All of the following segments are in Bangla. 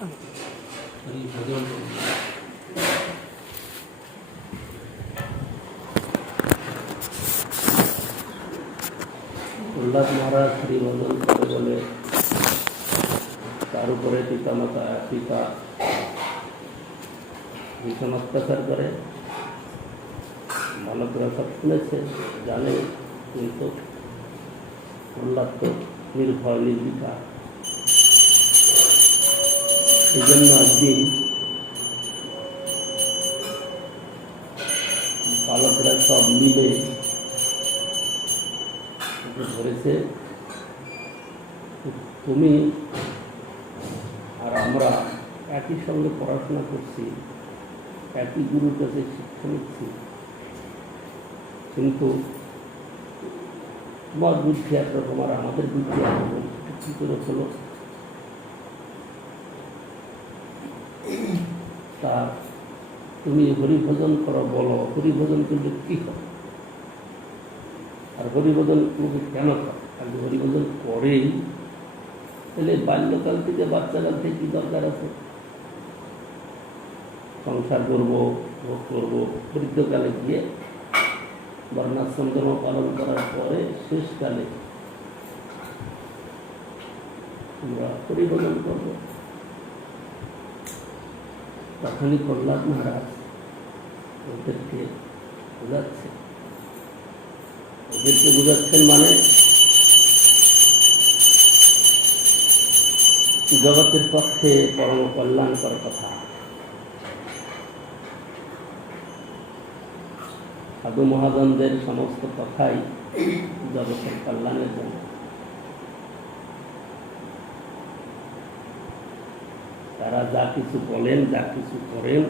প্রহ্লাদ মহারাজ হরিভজন করে বলে তার উপরে পিতা ভীষণ অত্যাচার করে। বালকরা সব শুনেছে, জানে, কিন্তু প্রহ্লাদ তো নির্ভয় নির্বিকার। এই জন্য একদিন বালকরা সব মিলে ধরেছে, তুমি আর আমরা একই সঙ্গে পড়াশোনা করছি, একই গুরুর কাছে শিক্ষা নিচ্ছি, কিন্তু তোমার বুদ্ধি একরকম আর আমাদের বুদ্ধি একরকম, কী করে হলো? তা তুমি হরিভজন করো, বলো হরিভজন করলে কী হবে, আর হরিভজন তোমাকে কেন করে? আর হরিভজন করেই তাহলে বাল্যকাল থেকে বাচ্চাকাল থেকে কী দরকার আছে? সংসার করবো, ভোগ করবো, বৃদ্ধকালে গিয়ে বর্ণাশ্রম ধর্ম পালন করার পরে শেষকালে আমরা হরিভজন করব। তখনই প্রহ্লাদ মহারাজ ওদেরকে বোঝাচ্ছেন মানে জগতের পক্ষে পরম কল্যাণকর কথা। সাধু মহাজনদের সমস্ত কথাই জগতের কল্যাণের জন্য। তারা যা কিছু বলেন, যা কিছু করেন,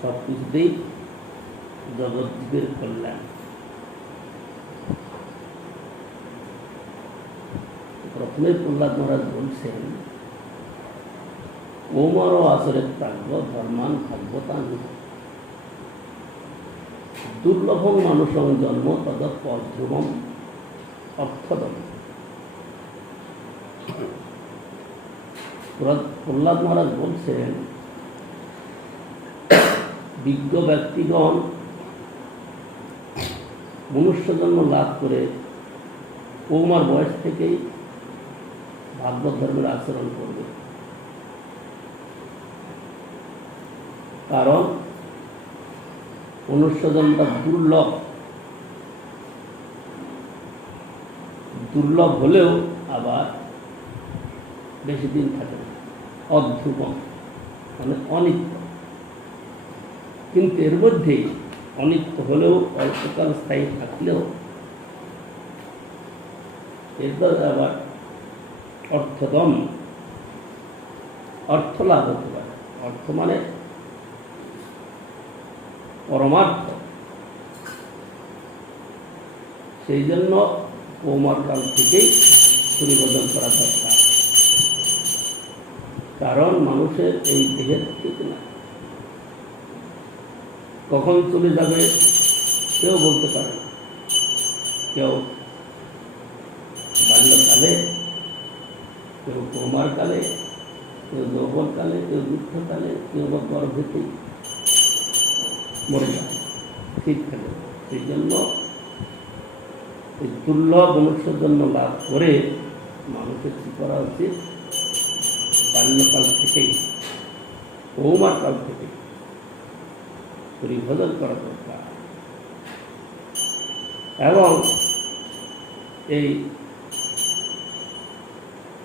সব কিছুতেই জগৎজীবের কল্যাণ। প্রথমে প্রহ্লাদ মহারাজ বলছেন, ওমর আসরে প্রাজ্ঞ ধর্মান ভাগবতান দুর্লভম মানুষং জন্ম তদ পধ্রুবম অর্থদম। প্রহ্লাদ মহারাজ বলছেন, বিজ্ঞ ব্যক্তিগণ মনুষ্য জন্ম লাভ করে কৌমার বয়স থেকেই ভাগবত ধর্মের আচরণ করবে, কারণ মনুষ্য জন্মটা দুর্লভ হলেও আবার বেশি দিন থাকে না, অধ্রুবম মানে অনিত্য। কিন্তু এর মধ্যে অনিত্য হলেও অল্পকাল স্থায়ী থাকলেও এর দ্বারা আবার অর্থদম, অর্থ লাভ হতে পারে। অর্থ মানে পরমার্থ। সেই জন্য কৌমার কাল থেকেই পরিবর্তন করা দরকার, কারণ মানুষের এই দেহের ঠিক না, কখন চলে যাবে কেউ বলতে পারে না। কেউ বাল্যকালে, কেউ কৌমার কালে, কেউ যৌবনকালে, কেউ বৃদ্ধকালে, কেউ বা গর্ভেতেই মরে যায়, ঠিক থাকে। সেই জন্য এই দুর্লভ মনুষ্যের জন্য লাভ করে মানুষের কী করা উচিত? বাল্যকাল থেকেই, কৌমার কাল থেকেই হরিভজন করা দরকার। এবং এই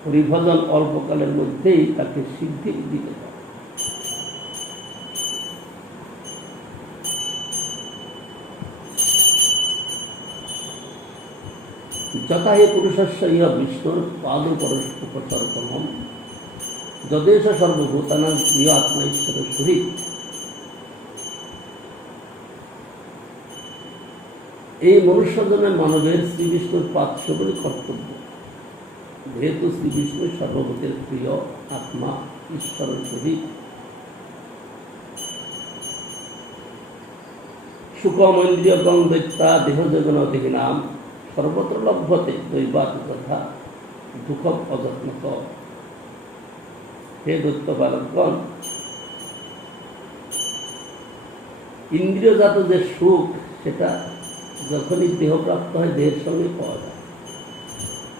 হরিভজন অল্পকালের মধ্যেই তাকে সিদ্ধি দিতে পারে। যথা হে পুরুষস্য ইহ বিষ্ণুর পাদপরস্পর্শম যদেশ সর্বভূতানাং প্রিয় আত্মা ঈশ্বর সুরি। এই মনুষ্যজনের মানবের শ্রী বিষ্ণুর পাদসেবনই কর্তব্য, যেহেতু শ্রী বিষ্ণু সর্বভূতের প্রিয় আত্মা ঈশ্বরের সহিত। সুখমৈন্দ্রিয়গং দৈত্যা দেহজগন দেহিনাম সর্বত্র লভ্যতে দৈবাত তথা দুঃখ অযত্নত। হে দৈত্যবালকগণ, ইন্দ্রিয়জাত যে সুখ সেটা যখনই দেহপ্রাপ্ত হয় দেহের সঙ্গে পাওয়া যায়,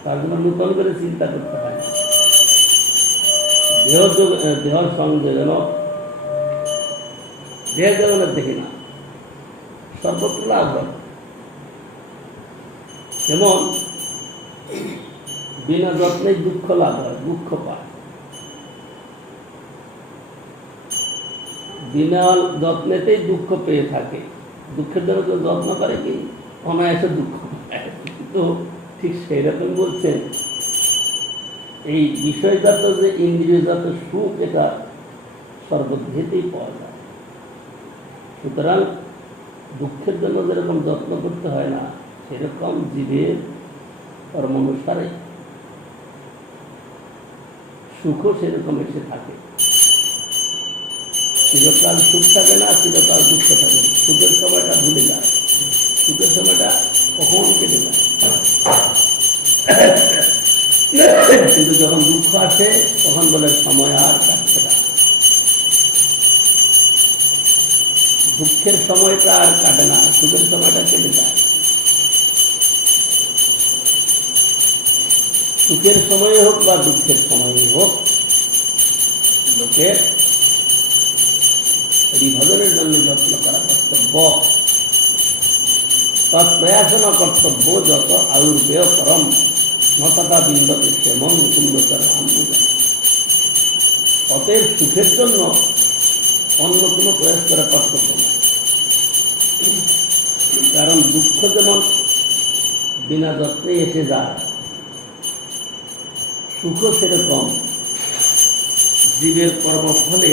তার জন্য নূতন করে চিন্তা করতে হয় না। দেহর সঙ্গে যেন দেহ জগনের দেখি না, সর্বত্র লাভ হয়। যেমন বিনা যত্নে দুঃখ লাভ হয়, দুঃখ পায়। বিনা যত্নেতেই দুঃখ পেয়ে থাকে। দুঃখের জন্য কেউ যত্ন করে কি অনায়াসে দুঃখ পায়। কিন্তু ঠিক সেই রকম বলছেন, এই বিষয়জাত যে ইন্দ্রিয়জাত সুখ এটা সর্বদেহেতেই পাওয়া যায়। সুতরাং দুঃখের জন্য যেরকম যত্ন করতে হয় না, সেরকম জীবের কর্মানুসারে সুখও সেরকম এসে থাকে। চিরকাল সুখ থাকে না, চিরকাল দুঃখ থাকে না। সুখের সময়টা ভুলে যায়, সুখের সময়টা কখন কেটে যায়। কিন্তু যখন দুঃখ আসে তখন বলে সময় আর কাটছে না। দুঃখের সময়টা আর কাটে না, সুখের সময়টা কেটে যায়। সুখের সময় হোক বা দুঃখের সময় হোক, লোকের হরিভজনের জন্য যত্ন করা কর্তব্য। তৎপ্রয়াসন কর্তব্য যত আয়ুর্বেয় পরম নতটা বিন্দতে সেমন সুন্দর আন্দোলন। অতএব সুখের জন্য অন্য কোনো প্রয়াস করা কর্তব্য না। কারণ দুঃখ যেমন বিনা যত্নে এসে যায়, সুখও সেরকম জীবের কর্মফলে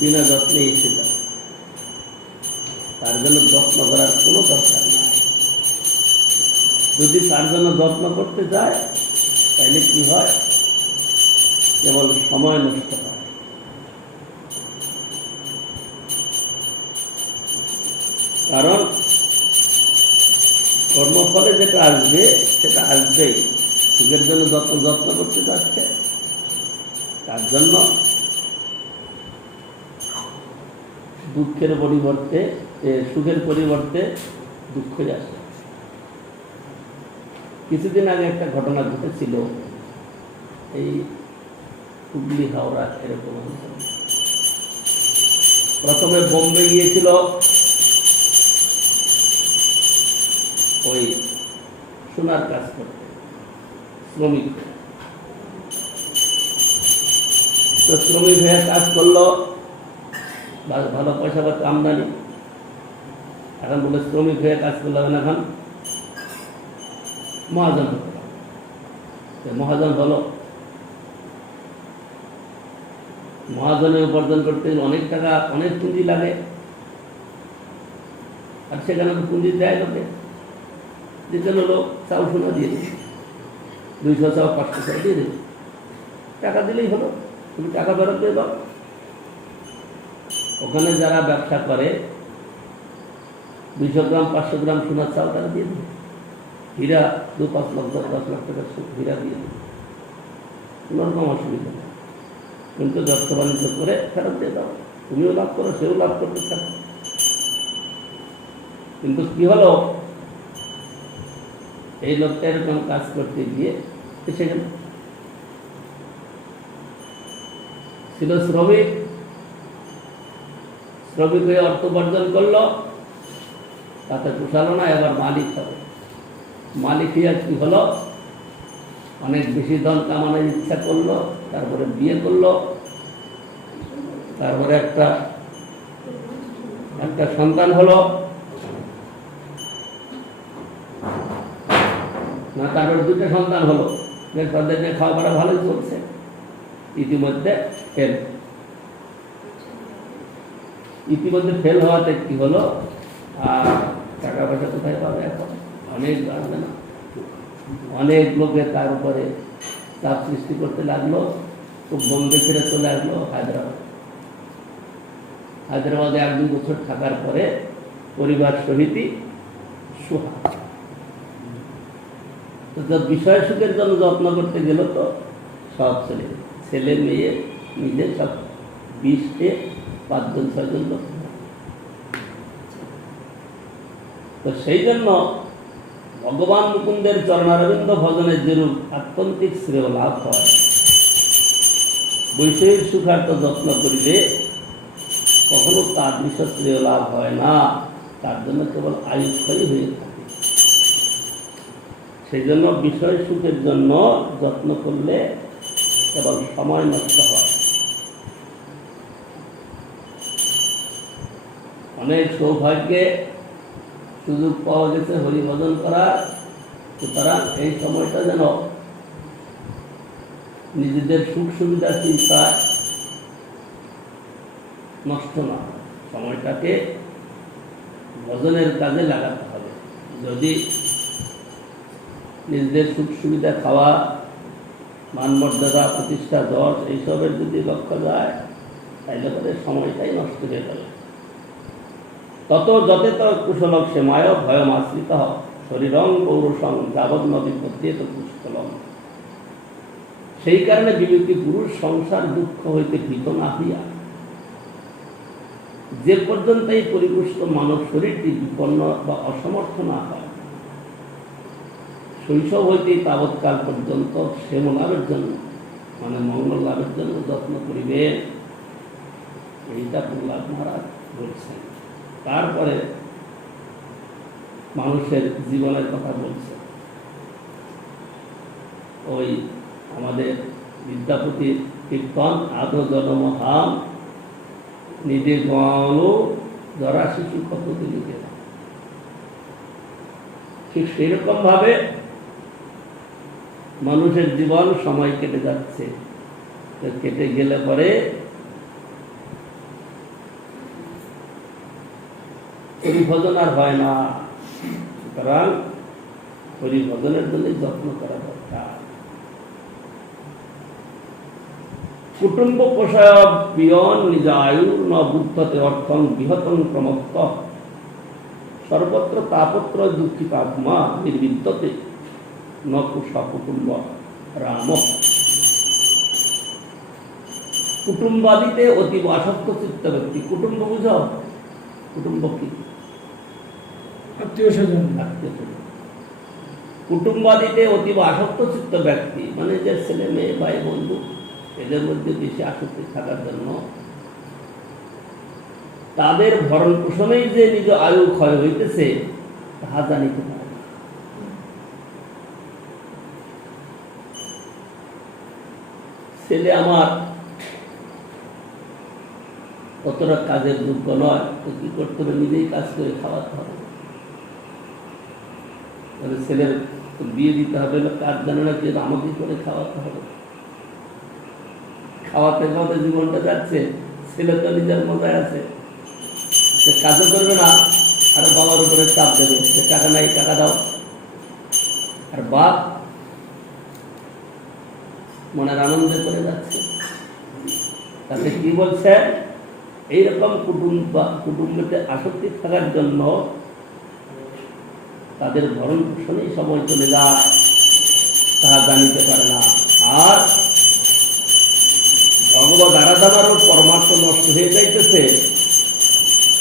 বিনা যত্নে এসে যায়। তার জন্য যত্ন করার কোনো দরকার নাই। যদি তার জন্য যত্ন করতে যায় তাহলে কি হয়, কেবল সময় নষ্ট হয়। কারণ কর্মফলে যেটা আসবে সেটা আসবেই। সুখের জন্য যত্ন করতে যাচ্ছে, তার জন্য দুঃখের পরিবর্তে সুখের পরিবর্তে দুঃখই আসে। কিছুদিন আগে একটা ঘটনা ঘটেছিল, এই হুগলি হাওড়া এরকম অঞ্চল। প্রথমে বোম্বে গিয়েছিল ওই সোনার কাজ করতে, শ্রমিক। তো শ্রমিক হয়ে কাজ করলো, ভালো পয়সা পাচ্ছে, আমদানি। এখন বলে শ্রমিক হয়ে কাজ করলে হবে না, এখন মহাজন হতে হবে। মহাজন হলো, মহাজনে উপার্জন করতে অনেক টাকা, অনেক পুঁজি লাগে। আর সেখানে তো পুঁজি দেয় লোকে, দিতে লোক চাউ সোনা দিয়ে দেবে, 200 চাও 500 চাও দিয়ে দেবে। টাকা দিলেই হলো, তুমি টাকা ফেরত দিয়ে দাও। ওখানে যারা ব্যবসা করে 200 গ্রাম 500 গ্রাম সোনার চাল তারা দিয়ে দেবে। হীরা 2-5 লাখ 10 লাখ টাকা হীরা দিয়ে দেবে, কোনো রকম অসুবিধা নেই। কিন্তু ব্যবসা বাণিজ্য করে ফেরত দিয়ে দাও, তুমিও লাভ করো, সেও লাভ করতে থাকো। কিন্তু কি হলো, এই লোকটা এরকম কাজ করতে গিয়ে এসে গেল। ছিল শ্রমিক, শ্রমিক হয়ে অর্থ উপার্জন করলো, তাতে পোষালো না, এবার মালিক হবে। মালিক হইয়া কি হলো, অনেক বেশি ধন কামানোর ইচ্ছা করলো, তারপরে বিয়ে করলো, তারপরে একটা সন্তান হলো না, তারপরে 2টা সন্তান হলো। তাদেরকে খাওয়া পড়া ভালোই চলছে। ইতিমধ্যে ফেল হওয়াতে কি হলো, আর টাকা পয়সা কোথায় পাবে এখন, অনেক আসবে না। অনেক লোকে তার উপরে চাপ সৃষ্টি করতে লাগলো। তো বোম্বে ছেড়ে চলে আসলো হায়দ্রাবাদ। হায়দ্রাবাদে 1-2 বছর থাকার পরে পরিবার সহিতই সুহা। তো বিষয় সুখের জন্য যত্ন করতে গেল তো সব চলে গেছে। ছেলে মেয়ে নিজে সব 20 5জন 6জন লোক। তো সেই জন্য ভগবান মুকুন্দের চরণারবিন্দ ভজনের যেরূপ আত্যন্তিক শ্রেয় লাভ হয়, বৈষয়িক সুখার্থ যত্ন করিলে কখনো তার বিশেষ শ্রেয় লাভ হয় না, তার জন্য কেবল আয়ুক্ষয় হয়ে থাকে। সেই জন্য বিষয় সুখের জন্য যত্ন করলে কেবল সময় নষ্ট হয়। অনেক সৌভাগ্যে সুযোগ পাওয়া গেছে হরিভজন করার, সুতরাং এই সময়টা যেন নিজেদের সুখ সুবিধা চিন্তায় নষ্ট না, সময়টাকে ভজনের কাজে লাগাতে হবে। যদি নিজেদের সুখ সুবিধা, খাওয়া, মান মর্যাদা, প্রতিষ্ঠা, যশ এইসবের যদি লক্ষ্য যায়, তাইলে পরে সময়টাই নষ্ট হয়ে গেল। তত যতেত কুশলক সেমায় ভয়ম আশ্রিত শরীরং পৌরুষং যাবৎ নদী পদ্যেত পুষ্কলম। সেই কারণে বিবেকী পুরুষ সংসার দুঃখ হইতে ভীত না হইয়া যে পর্যন্ত এই পরিপুষ্ট মানব শরীরটি বিপন্ন বা অসমর্থ না হয়, শৈশব হইতে তাবৎকাল পর্যন্ত সেম লাভের জন্য, মানে মঙ্গল লাভের জন্য যত্ন করিবে। এইটা প্রহ্লাদ মহারাজ বলছেন। তারপরে মানুষের জীবনের কথা বলছে। ওই আমাদের বিদ্যাপতি কীর্তন আদো জনমহাম নিদে গণ জরা শিশু কত দিকে, ঠিক সেরকম ভাবে মানুষের জীবন সময় কেটে যাচ্ছে। কেটে গেলে পরে হরিভজন আর হয় না। সুতরাং হরিভজনের জন্য যত্ন করা দরকার। কুটুম্ব পোষায় বিয়ন নিজ আয়ু ন বুদ্ধতে অর্থং বৃহতং ক্রমত্ব সর্বত্র তাপত্র দুঃখিত আত্মা নির্বিদ্যতে ন কুকুম্ব রাম। কুটুম্বাদিতে অতীব আসক্ত চিত্ত ব্যক্তি। কুটুম্ব বুঝ? কুটুম্ব কি? আত্মীয় স্বজন। কুটুম্বাদিতে অতীব আসক্ত চিত্ত ব্যক্তি মানে যে ছেলে মেয়ে ভাই বন্ধু এদের মধ্যে বেশি আসক্তি থাকার জন্য তাদের ভরণ পোষণেই যে নিজ আয়ু ক্ষয় হইতেছে তাহা জানিতে পারে না। ছেলে আমার কতটা কাজের যোগ্য নয়, তো কি করতে হবে? নিজেই কাজ করে খাওয়াতে হবে। তাহলে ছেলের বিয়ে দিতে হবে না, কাজ জানে না, কি আমাকে করে খাওয়াতে হবে। খাওয়াতে খাওয়াতে জীবনটা যাচ্ছে। ছেলে তো নিজের মজায় আছে, সে কাজও করবে না, আর বাবার উপরে চাপ দেবে, যে টাকা নাই, টাকা দাও। আর বাপ মনের আনন্দে করে যাচ্ছে। তাতে কি বলছে? এইরকম কুটুম্বতে আসক্তি থাকার জন্য তাদের ভরণ পোষণেই সময় চলে যায়, তাহা জানিতে পারে না। আর ভগবত আরাধনারও পরমার্থ নষ্ট হয়ে যাইতেছে,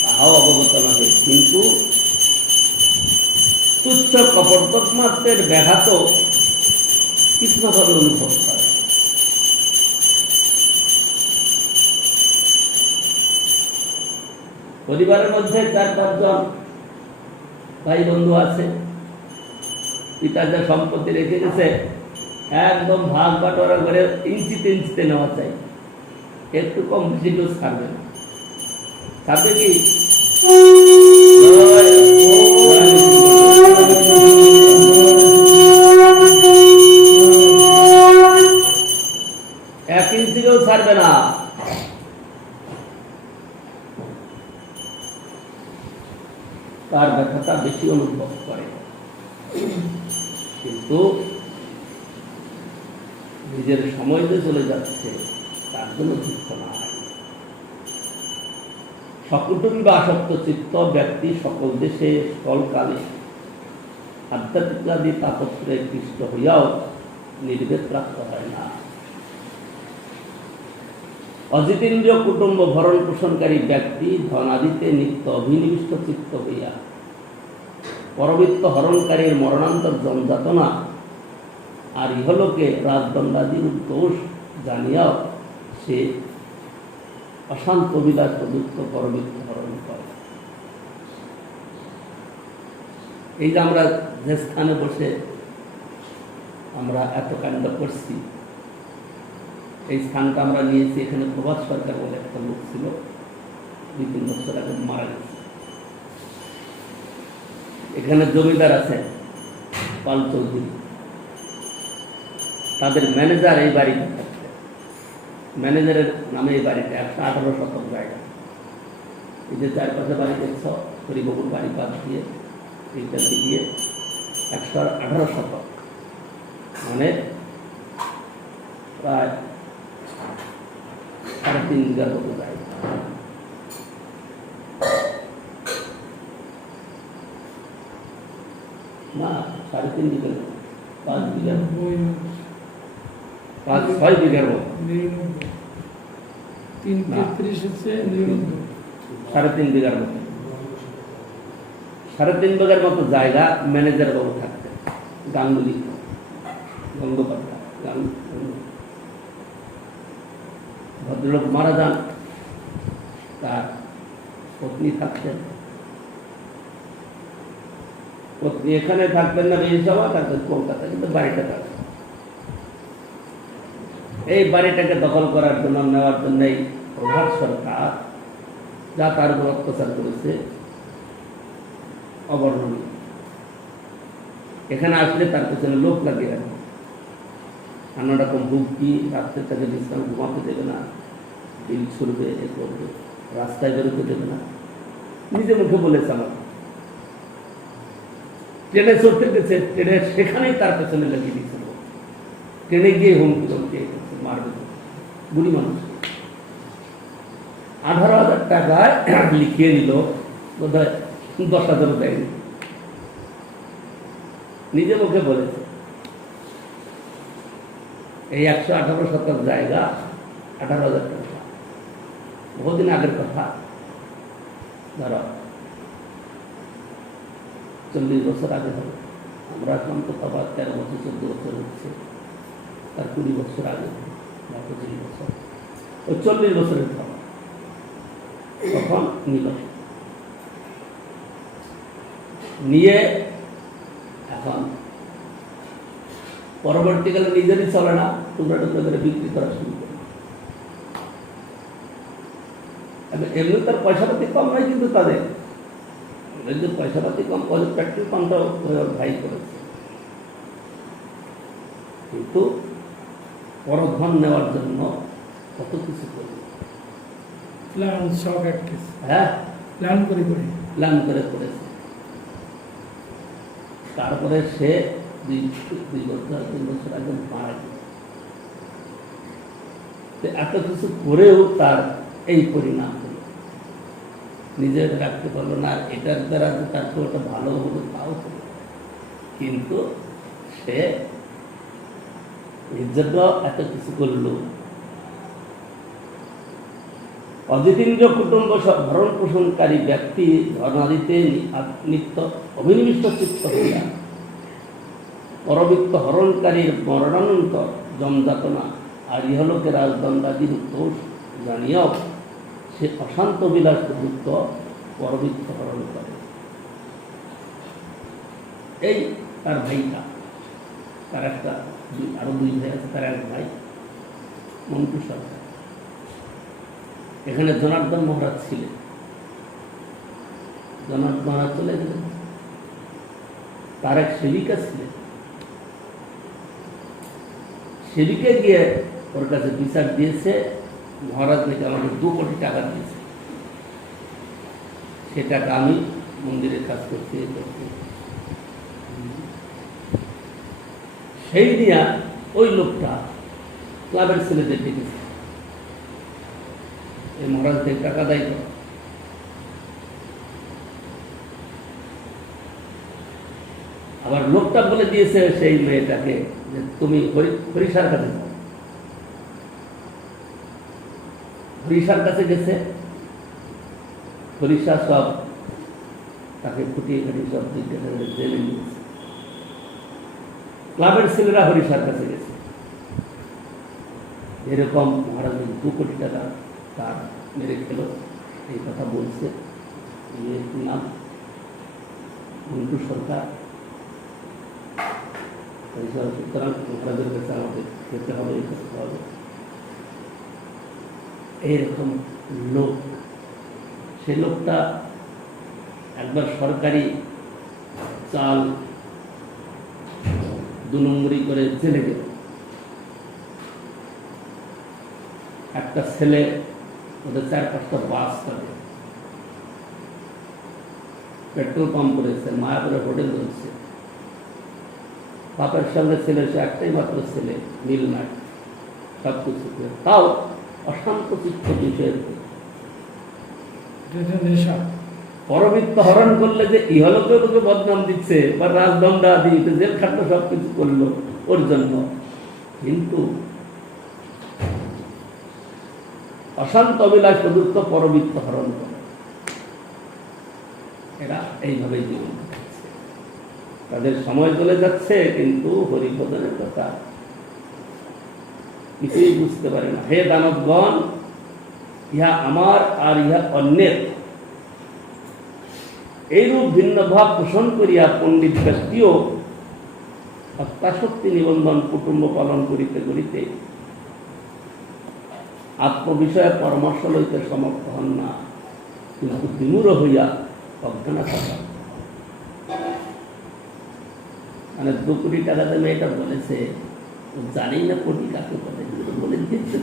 তাহাও অবগত নহে। কিন্তু তুচ্ছ কপটমাত্রের ব্যাঘাত তীক্ষ্ণভাবে অনুভব করে। পরিবারের মধ্যে 4-5 জন ভাই বন্ধু আছে, পিতা যা সম্পত্তি রেখে গেছে একদম ভাগ বাটোয়ারা করে ইঞ্চিতে ইঞ্চিতে নেওয়া চাই। একটু কম বেশি কেউ ছাড়বে না। ছাড়বে কি? এক ইঞ্চি কেউ ছাড়বে না। তার ব্যথাটা বেশি অনুভব করে, কিন্তু নিজের সময় যে চলে যাচ্ছে তার জন্য দুঃখ না হয়। সকুটুম্বে আসক্ত চিত্ত ব্যক্তি সকল দেশে সকলকালে আধ্যাত্মিকাদি তাপত্রে কৃষ্ট হইয়াও নির্ভেদ প্রাপ্ত হয় না। অজিতেন্দ্রীয় কুটুম্ব ভরণ পোষণকারী ব্যক্তি ধনাদিতে নিত্য অভিনিবিষ্ট চিত্ত হইয়া পরবিত্ত হরণকারীর মরণান্তর জনযাতনা আর ইহলোকে রাজদণ্ডাদির দোষ জানিয়াও সে অশান্ত বিলাস প্রযুক্ত পরবিত্ত হরণ করে। এই যে আমরা যে স্থানে বসে আমরা এত কাণ্ড করছি, এই স্থানটা আমরা নিয়েছি, এখানে প্রভাত সরকার বলে একটা লোক ছিল, 2-3 বছর আগে মারা গেছে। এখানে জমিদার আছে পাল চৌধুরী, তাদের ম্যানেজার এই বাড়িটা থাকতেন। ম্যানেজারের নামে এই বাড়িটা 118 শতক জায়গা। এই যে চারপাশে বাড়ি দেখছ, হরিবাবুর বাড়ি বাদ দিয়ে এইটা দিয়ে 118 শতক, মানে প্রায় 3.5 বিঘার মতো জায়গা। না, 3.5 বিঘার, 5 বিঘার, 5-6 বিঘার মতো। 333 হচ্ছে 99। 3.5 বিঘার মতো, 3.5 বিঘার মতো জায়গা ম্যানেজার বাবু থাকতেন, গাঙ্গুলি গঙ্গোপাধ্যায়। ভদ্রলোক মারা যান, তার পত্নী থাকতেন। পত্নী এখানে থাকতেন না, বিধানসভা থাকতেন কলকাতা, কিন্তু বাড়িটা থাকতেন। এই বাড়িটাকে দখল করার জন্য, নেওয়ার জন্য এই প্রভাত সরকার যা তার উপর অত্যাচার করেছে অবর্ণনীয়। এখানে আসলে তার পেছনে লোক লাগিয়ে রাখে, নানা রকম হুমকি, রাত্রে তাকে বিশ্রাম ঘুমাতে দেবে না, বিল ছুড়বে, এ করবে, রাস্তায় বেরোতে দেবে না। নিজে মুখে বলেছে আমাকে, ট্রেনে চড়তে গেছে, ট্রেনে সেখানেই তার পেছনে লাগিয়ে দিয়েছিল, ট্রেনে গিয়ে হুমকি ধমকি মারবে, বুড়ি মানুষ। 18,000 টাকায় লিখিয়ে দিল, বোধহয় 10,000 দেয়নি, নিজে মুখে বলেছে। এই 118 শতক জায়গা 18,000 টাকা, বহুদিন আগের কথা, ধরো 40 বছর আগে হবে। আমরা এখন তো আবার 13 বছর 14 বছর হচ্ছে, তার 20 বছর আগে বা 25 বছর, ওই 40 বছরের কথা তখন নিল। নিয়ে এখন পরবর্তীকালে নিজেরই চলে না, টুকরা টুকরা করে বিক্রি করা শুরু করে। এমনি তার পয়সাপাতি কম নয়, কিন্তু তাদের যে পয়সাপাতি কম, পেট্রোল পাম্পটা ভাই করেছে, কিন্তু পরধন নেওয়ার জন্য কত কিছু করে। হ্যাঁ, প্ল্যান করে করেছে। তারপরে সে 2 বছর 3 বছর আগে মারা গেছে। এত কিছু করেও তার এই পরিণাম হলো, নিজে রাখতে পারলো না। এটার দ্বারা যে তার তো ওটা ভালো হলো তাও হলো, কিন্তু সে এর জন্য এত কিছু করলো। অজিতেন্দ্র কুটুম্ব ভরণ পোষণকারী ব্যক্তি ধর্মাদিতে নিত্য অভিনিবিষ্ট চিত্ত হইয়া পরবিত্ত হরণকারীর মরণানন্তর জমযাতনা আর ইহলোকে রাজদণ্ডাদির দোষ জানিয়াও সে অশান্ত বিলাস প্রযুক্ত পরবিত্ত হরণ করে। এই তার ভাইটা, তার একটা আরো 2 ভাই আছে, তার এক ভাই মন্টু সরকার। এখানে জনার্দন মহারাজ ছিলেন, জনার্দন মহারাজ চলে গেলেন, তার এক সেবিকা ছিলেন। সেবিকা গিয়ে ওর কাছে বিচার দিয়েছে, মহারাজ নাকি আমাকে 2 কোটি টাকা দিয়েছে, সে টাকা আমি মন্দিরের কাজ করতে। সেই দিয়া ওই লোকটা ক্লাবের ছেলেদের ডেকেছে, এই মহারাজ থেকে টাকা দেয় তো। আবার লোকটা বলে দিয়েছে সেই মেয়েটাকে যে তুমি হরিষার কাছে যাও। হরিষার কাছে গেছে, হরিষা সব তাকে ফুটিয়ে ফুটিয়ে সব জিজ্ঞাসা করে জেলে নিয়েছে। ক্লাবের ছেলেরা হরিষার কাছে গেছে, এরকম মহারাজের 2 কোটি টাকা তার মেরে খেল, এই কথা বলছে। নাম মন্টু সরকার। সুতরাং মহারাজের কাছে আমাদের যেতে হবে, এই করতে হবে। এইরকম লোক, সে লোকটা একবার সরকারি চাল 2 নম্বরই করে জেলে গেল। একটা ছেলে ওদের 4-5টা বাস থাকে, পেট্রোল পাম্প করেছে, মায়াপুরে হোটেল ধরছে। বাপের সঙ্গে ছেলে, সে একটাই মাত্র ছেলে, মিল নাই সব কিছু, তাও অশান্ত চিত্ত বিষয়ের নেশা। পরবৃত্ত হরণ করলে যে ইহলোকেও তোকে বদনাম দিচ্ছে, বা রাজদণ্ডা দিতে জেল খাটলো, সব কিছু করলো ওর জন্য, কিন্তু অশান্ত অবিলাস প্রদত্ত পরবৃত্ত হরণ করে। এরা এইভাবেই জীবন কাটাচ্ছে, তাদের সময় চলে যাচ্ছে, কিন্তু হরিভজনের কথা কিছুই বুঝতে পারে না। হে দানবগণ, ইহা আমার আর ইহা অন্যের, এইরূপ ভিন্ন ভাব পোষণ করিয়া পণ্ডিত ব্যক্তিও হত্যাশক্তি নিবন্ধন কুটুম্ব পালন করিতে করিতে আত্মবিষয়ে পরামর্শ লইতে সমর্থ হন না, কিন্তু বিমূঢ় হইয়া অজ্ঞানা থাকা। মানে 2 কোটি টাকাতে মেয়েটা বলেছে, জানি না কোটি কাকে বলে, বলে দিয়েছে।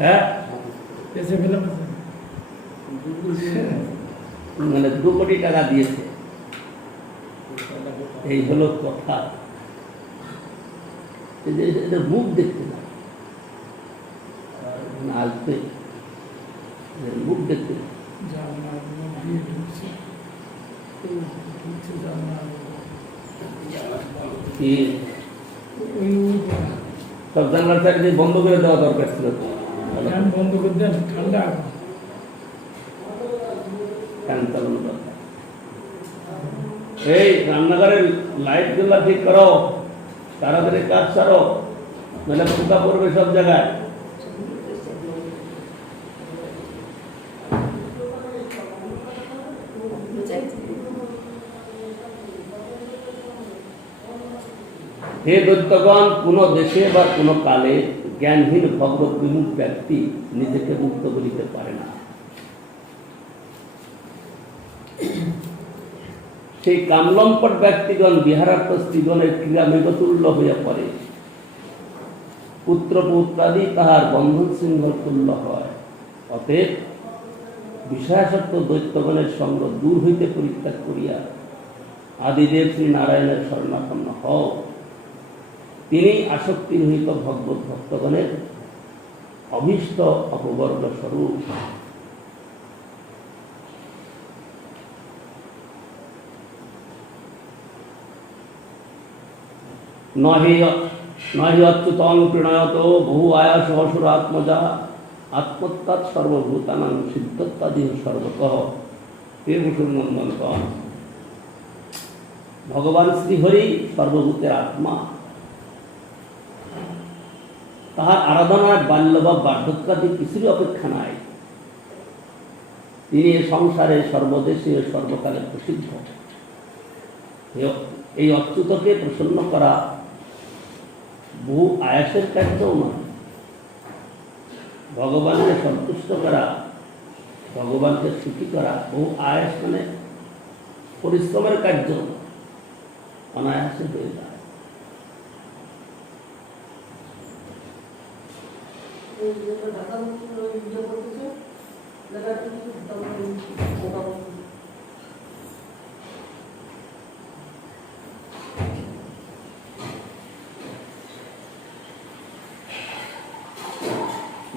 হ্যাঁ, মানে 2 কোটি টাকা দিয়েছে, এই হলো কথা। এদের মুখ দেখতে না, আসবে মুখ দেখতে না। সব জানলার চাকরি বন্ধ করে দেওয়া দরকার ছিল, বন্ধ করে দেন, ঠান্ডা ফ্যান চালানো দরকার। এই রান্নাঘরের লাইট গুলা ঠিক করো, তাড়াতাড়ি কাজ ছাড়ো, নাহলে পোকা পড়বে সব জায়গায়। হে দৈত্যগণ, কোন দেশে বা কোন কালে জ্ঞানহীন ভগবত বিমুখ ব্যক্তি নিজেকে মুক্ত করিতে পারে না। সেই কামলম্পট ব্যক্তিগণ বিহারার্থ স্ত্রীগণের ক্রীড়া মেঘতুল্য হইয়া পড়ে, পুত্র পৌত্রাদি তাহার বন্ধন সিংহল তুল্য হয়। অতএব বিষয়াসক্ত দৈত্যগণের সঙ্গ দূর হইতে পরিত্যাগ করিয়া আদিদেব শ্রী নারায়ণের শরণাপন্ন হও। তিনি আসক্তিরহিত ভগবত ভক্তগণের অভীষ্ট অপবর্গ স্বরূপ। নহি অচ্যুতং প্রণয়ত বহু আয়াস অসুরাত্মজা আত্মত্যাৎ সর্বভূতানাং সিদ্ধত্যাদি সর্বতঃ। হে মুসলমান, ভগবান শ্রীহরি সর্বভূতের আত্মা, তাহার আরাধনার বাল্য বা বার্ধক্যাদি কিছুরই অপেক্ষা নাই। তিনি সংসারে সর্বদেশে সর্বকালে প্রসিদ্ধ। এই অচ্যুতকে প্রসন্ন করা বহু আয়াসের কার্যও নয়। ভগবানকে সন্তুষ্ট করা, ভগবানকে সুখী করা বহু আয়াস, মানে পরিশ্রমের কার্য অনায়াসে হয়ে যায়।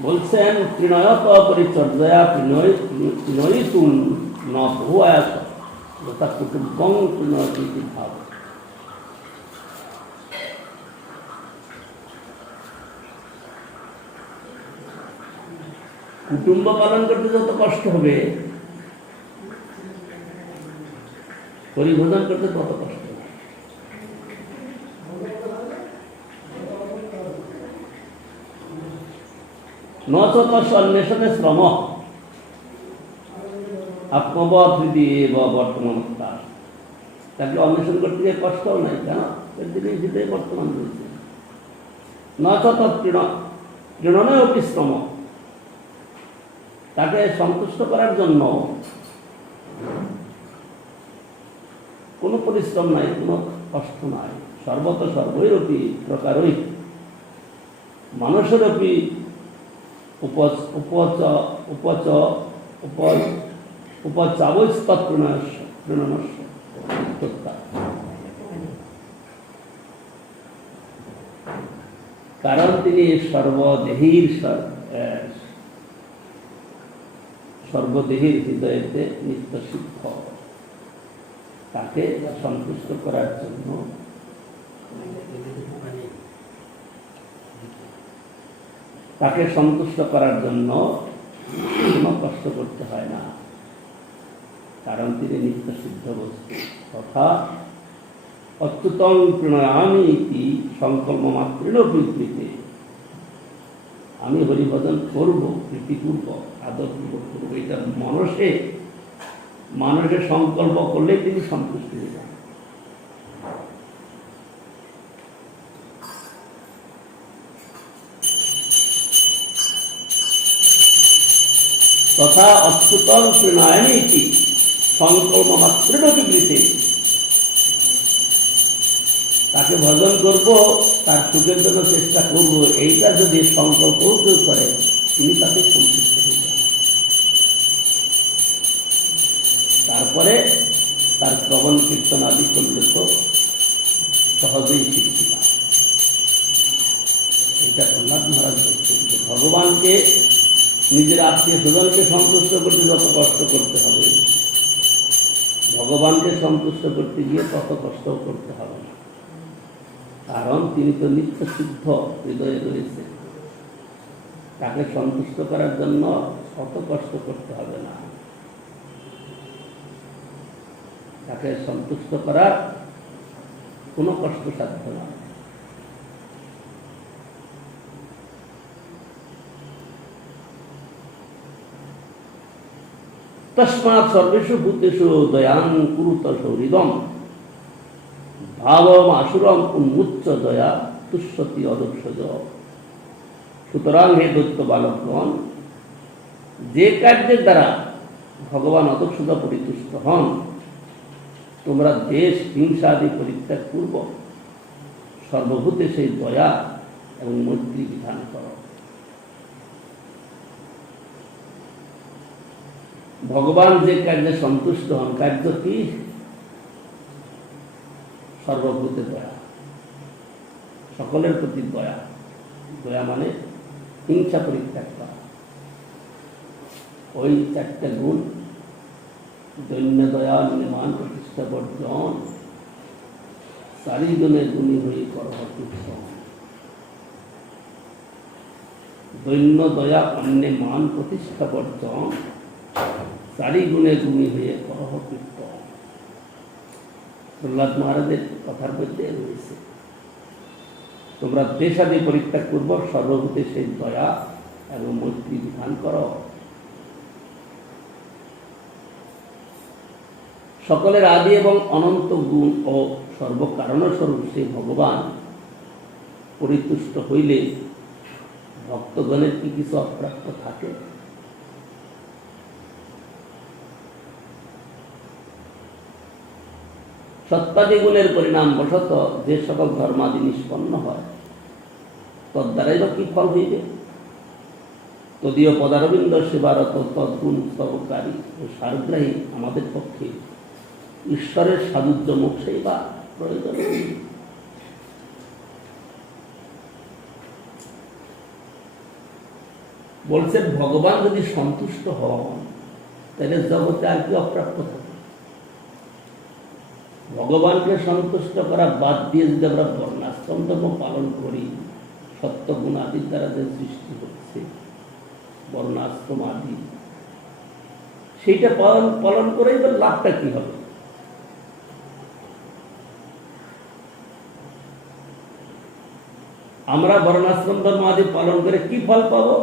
বলছেন ত্রিনয়ত পরিচর্যয়া ত্রিনয়িতুম ন বহু আয়াস যথা কুটুম্বং ত্রিনয়তি ভাব। কুটুম্ব পালন করতে যত কষ্ট হবে, হরিভোজন করতে তত কষ্ট হবে। নচতস অন্বেষণে শ্রম আত্মবধ হৃদি বা বর্তমান তার, তাকে অন্বেষণ করতে গিয়ে কষ্টও নাই, কেন এর দিকে হৃদয়ে বর্তমান রয়েছে। নচত তৃণনে অপি শ্রম, তাকে সন্তুষ্ট করার জন্য কোনো পরিশ্রম নাই, কোনো কষ্ট নাই। সর্বত সর্বৈরপি প্রকারই মানুষেরপি উপচাবস্তৎপ্রণনস্য। কারণ তিনি সর্বদেহীর হৃদয়েতে নিত্য সিদ্ধ। তাকে সন্তুষ্ট করার জন্য কোনো কষ্ট করতে হয় না, কারণ তিনি নিত্য সিদ্ধ বস্তু। তথা অচ্যুতং প্রণয়ামি ইতি সংকল্প মাত্রেণ প্রীতিতে, আমি হরিভজন করব প্রীতিপূর্বক, আদরপূর্বক করব, এটা মানুষে সংকল্প করলে তিনি সন্তুষ্ট হয়ে যান। তথা অচ্যুতং প্রণয়ামি ইতি সংকল্প মাত্রেণ প্রীতিতে, তাকে ভজন করব, তার সুখের জন্য চেষ্টা করব, এইটা যদি সংকল্প করে তিনি তাকে সন্তুষ্ট হয়ে যান। তারপরে তার শ্রবণ কীর্তন আদি করলে তো সহজেই তৃপ্তি পায়। এটা প্রহ্লাদ মহারাজ বলছেন যে ভগবানকে, নিজের আত্মীয় স্বজনকে সন্তুষ্ট করতে যত কষ্ট করতে হবে, ভগবানকে সন্তুষ্ট করতে গিয়ে তত কষ্ট করতে হবে না, কারণ তিনি তো নিত্য সিদ্ধ হৃদয়ে রয়েছে। তাকে সন্তুষ্ট করার জন্য অত কষ্ট করতে হবে না, তাকে সন্তুষ্ট করার কোনো কষ্ট সাধ্য নয়। তস্মাৎ সর্বেষু ভূতেষু দয়াং কুরুত সৌহৃদম ভাবম আসুরম উন্মুচ্চ দয়া তুষ্যতি অদক্ষজ। সুতরাং হে দৈত্য বালকগণ, যে কার্যের দ্বারা ভগবান অদক্ষতা পরিতুষ্ট হন, তোমরা দেশ হিংসা আদি পরিত্যাগ পূর্বক সর্বভূতে সেই দয়া এবং মৈত্রী বিধান করো। ভগবান যে কার্যে সন্তুষ্ট হন, কার্য কি? সর্বভূতে দয়া, সকলের প্রতি দয়া। দয়া মানে হিংসা পরিত্যাগ করা। ওই চারটে গুণ, দৈন্য দয়া নির্মাণ প্রতিষ্ঠা বর্জন, চারি গুণের গুণী হয়ে করহ কীর্তন। দৈন্য দয়া অন্যে মান প্রতিষ্ঠা বর্জন, চারি গুণে গুণী হয়ে করহ কীর্তন। প্রহ্লাদ মহারাজের কথার মধ্যে রয়েছে, তোমরা দেশাদি পরিত্যাগ পূর্বক সর্বভূতে সেই দয়া এবং মৈত্রী বিধান করো। সকলের আদি এবং অনন্ত গুণ ও সর্বকারণস্বরূপ সেই ভগবান পরিতুষ্ট হইলে ভক্তগণের কি কিছু অপ্রাপ্ত থাকে? সত্যাদি গুণের পরিণাম বশত যে সকল ধর্মাদি নিষ্পন্ন হয়, তদ্বারাই বা কি ফল হইবে? তদীয় পদারবিন্দ সেবারত তদ্গুণ স্তবকারী ও সারগ্রাহী আমাদের পক্ষে ঈশ্বরের সাযুজ্য মোক্ষেই বা প্রয়োজন। বলছেন ভগবান যদি সন্তুষ্ট হন, তাহলে জগতে আর কি অপ্রাপ্ত থাকে? ভগবানকে সন্তুষ্ট করা বাদ দিয়ে যদি আমরা বর্ণাশ্রম ধর্ম পালন করি, সত্যগুণ আদির দ্বারা যে সৃষ্টি হচ্ছে, বর্ণাশ্রম আদি, সেইটা পালন পালন করেই বা লাভটা কি হবে? আমরা বর্ণাশ্রম ধর্ম আদি পালন করে কি ফল পাবো?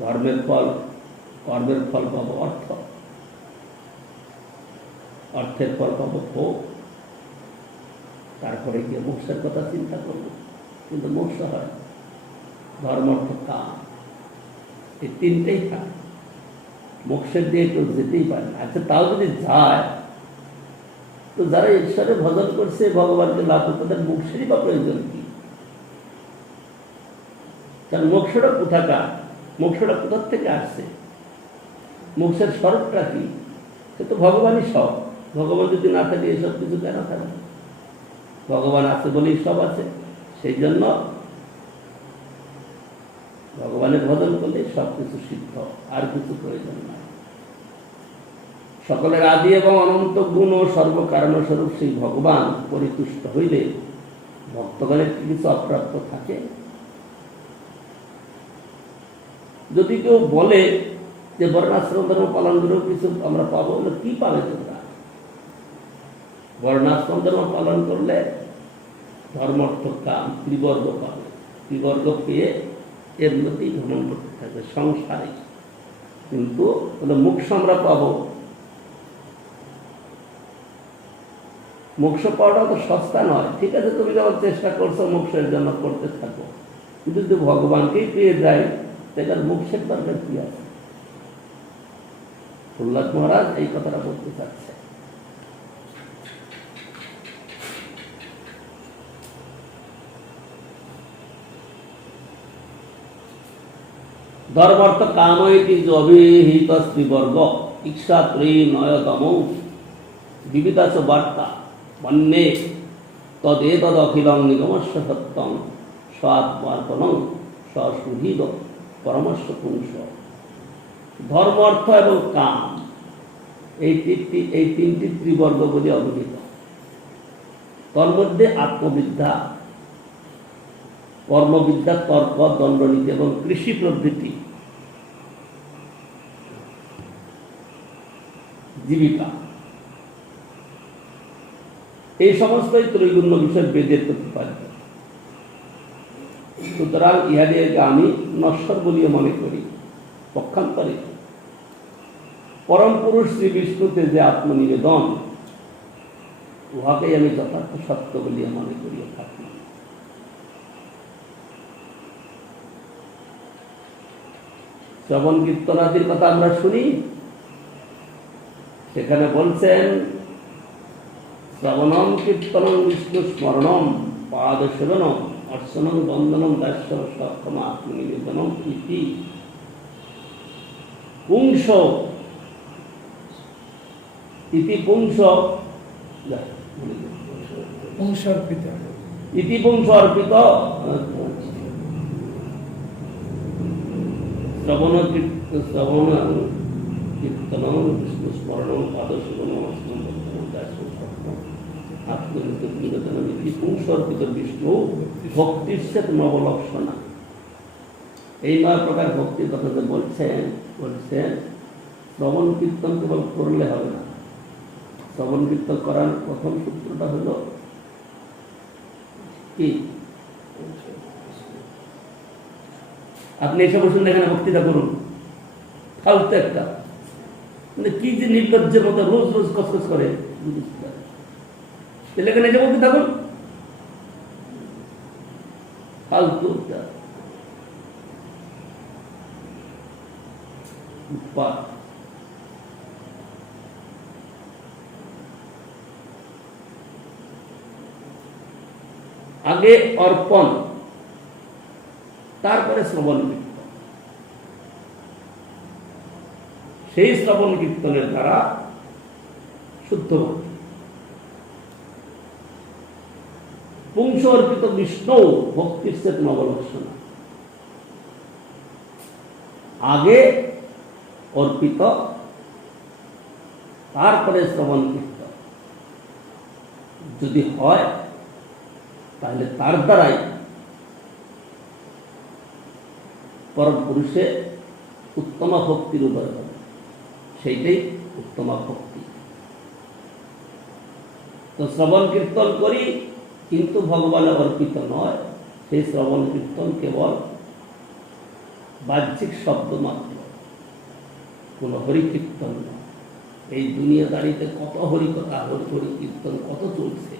ধর্মের ফল, কর্মের ফল পাবো অর্থ, অর্থের ফল পাবো ভোগ, তারপরে গিয়ে মোক্ষের কথা চিন্তা করবো। কিন্তু মোক্ষ হয় ধর্ম, অর্থ, কাম, এই তিনটেই থাকে। মোক্ষের দিয়ে কেউ যেতেই পারে না। আচ্ছা, তাও যদি যায়, তো যারা ঈশ্বরের ভজন করছে, ভগবানকে লাভ করছে, তাদের মোক্ষেরই বা প্রয়োজন কি? কারণ মোক্ষটা কোথাকার, মোক্ষটা কোথার থেকে আসছে, মোক্ষের স্বরূপটা কি? সে তো ভগবানই সব। ভগবান যদি না থাকে এসব কিছু কেন থাকে? ভগবান আছে বলেই সব আছে। সেই জন্য ভগবানের ভজন করলে সব কিছু সিদ্ধ, আর কিছু প্রয়োজন নাই। সকলের আদি এবং অনন্ত গুণ ও সর্বকারণস্বরূপ সেই ভগবান পরিতুষ্ট হইলে ভক্তগণের কিছু অপ্রাপ্ত থাকে? যদি কেউ বলে যে বর্ণাশ্রম ধর্ম পালন করেও কিছু আমরা পাবো, কি পাবে তোমরা? বর্ণাশ্রম ধর্ম পালন করলে ধর্ম, অর্থ, কাম ত্রিবর্গ পাবে। ত্রিবর্গ পেয়ে এর মধ্যেই ভ্রমণ করতে থাকবে সংসারে। কিন্তু মোক্ষ আমরা পাবো, মোক্ষ পাওয়াটা তো সস্তা নয়। ঠিক আছে, তুমি যখন চেষ্টা করছো মোক্ষের জন্য, করতে থাকো, কিন্তু যদি ভগবানকেই পেয়ে যায়, তাহলে মোক্ষের দরকার কি আছে? প্রহ্লাদ মহারাজ এই কথাটা বলতে চাচ্ছে। ধর্মার্থ কাম ইতি অভিহিত স্ত্রীবর্গ ইচ্ছাত্রয়ী নয়তম বিবিধাচ বার্তা বন্যে তদেতদ অখিলং নিগমস্য সত্যং স্বাত্মার্পণং সসুধীব পরমস্য পুংস। ধর্ম, অর্থ এবং কাম, এই তিনটি ত্রিবর্গ বলে অভিহিত। তার মধ্যে আত্মবিদ্যা, কর্মবিদ্যা, তর্ক, দণ্ডনীতি এবং কৃষি প্রভৃতি জীবিকা, এই সমস্তই ত্রৈগুণ্য বিষয় বেদের প্রতিপাদ্য। সুতরাং ইহাদেরকে আমি নশ্বর বলিয়া মনে করি। পক্ষান্তরে পরম পুরুষ শ্রী বিষ্ণুতে যে আত্মনিবেদন, উহাকেই আমি যথার্থ সত্য বলিয়া মনে করিয়া থাকি। শ্রবণ কীর্তনাদির কথা আমরা শুনি, সেখানে বলছেন শ্রবণম কীর্তনম বিষ্ণু স্মরণম পাদ সেবনম অর্চনম বন্দনম দাস্য সক্ষম আত্মনিবেদনম ইতি পুংস ইতি পুংস ইতি পুংস অর্পিত শ্রবণ কীর্তনম বিষ্ণু স্মরণম পাদ সেবনম অর্চনম বন্দনম দাস্য সক্ষম আত্মনিবেদনম ইতি পুংস অর্পিত বিষ্ণু ভক্তির নবলক্ষণা। এই 9 প্রকার ভক্তির কথা যে বলছেন শ্রবণ কীর্তন কেবল করলে হবে না। শ্রবণ কীর্তন করার প্রথম সূত্রটা হলো কি? আপনি এসে বসুন, এখানে বক্তৃতা করুন, ফালতু একটা, মানে কি যে নির্লজ্জের মতো রোজ রোজ কসকস করে, তাহলে এখানে এসে বক্তৃতা করুন, ফালতু একটা উৎপাদ। আগে অর্পণ, তারপরে শ্রবণ কীর্তন। সেই শ্রবণ কীর্তনের দ্বারা শুদ্ধ ভক্তি। পুংস অর্পিত বিষ্ণু ভক্তির চেত নবলক্ষণা। আগে অর্পিত, তারপরে শ্রবণ কীর্তন যদি হয়, তাহলে তার দ্বারাই পরম পুরুষে উত্তম ভক্তির উদয় হবে, সেইটাই উত্তম ভক্তি। তো শ্রবণ কীর্তন করি, কিন্তু ভগবানের অর্পিত নয়। সেই শ্রবণ কীর্তন কেবল বাহ্যিক শব্দ মাত্র, কোন হরিকীর্তন নয়। এই দুনিয়াদারিতে কত হরিকথা, হরি কীর্তন কত চলছে,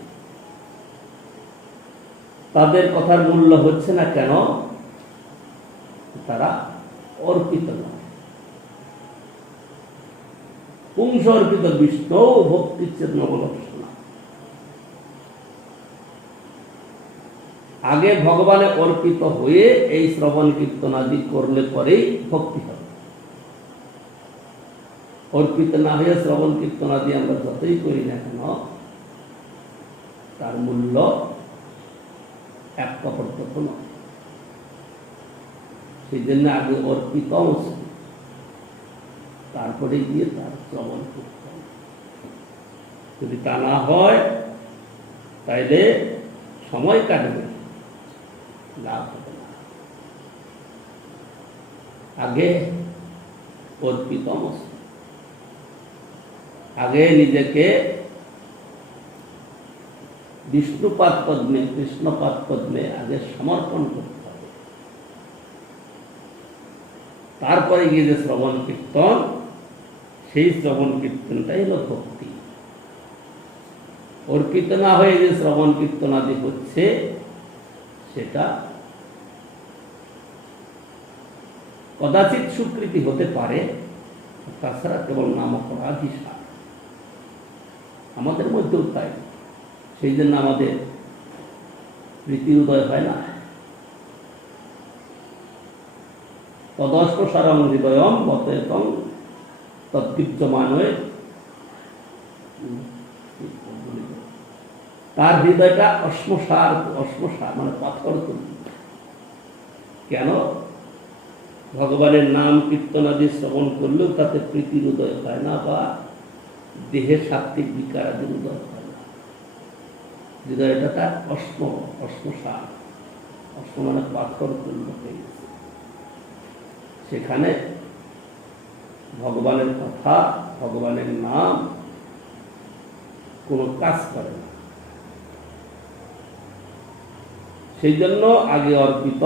তাদের কথার মূল্য হচ্ছে না কেন? তারা অর্পিত নয়। পুংস অর্পিত বিষ্ণু ভক্তির নবলক্ষণা। আগে ভগবানে অর্পিত হয়ে এই শ্রবণ কীর্তন আদি করলে পরেই ভক্তি হবে। অর্পিত না হয়ে শ্রবণ কীর্তন আদি আমরা যতই করি না কেন, তার মূল্য এক কপর্তক নয়। সেই জন্য আগে অর্পিত তারপরে গিয়ে তার শ্রবণ কীর্তন। যদি তা না হয় তাইলে সময় কাটবে, লাভ হবে না। আগে অর্পিত, আগে নিজেকে বিষ্ণুপাদ পদ্মে, কৃষ্ণপাদ পদ্মে আগে সমর্পণ করতে হবে। তারপরে গিয়ে যে শ্রবণ কীর্তন, সেই শ্রবণ কীর্তনটাই হলো ভক্তি। অর্পিত না হয়ে যে শ্রবণ কীর্তন আদি হচ্ছে, সেটা কদাচিৎ স্বীকৃতি হতে পারে, তাছাড়া কেবল নামকরাধি সার। আমাদের মধ্যেও তাই। সেই জন্য আমাদের প্রীতির উদয় হয় না। তদস্পসারং হৃদয়ম বতেতং তদ্বিদ্যমানয়ে, তার হৃদয়টা অশ্মসার, অশ্মসার মানে পাথর তুল্য। কেন? ভগবানের নাম কীর্তন আদি শ্রবণ করলেও তাতে প্রীতির উদয় হয় না, বা দেহের সাত্ত্বিক বিকার আদির উদয় হয় না। হৃদয়টা তার অশ্মসার, অশ্ম মানে পাথর তুল্য হয়ে গেছে। সেখানে ভগবানের কথা, ভগবানের নাম কোনো কাজ করে না। সেই জন্য আগে অর্পিত,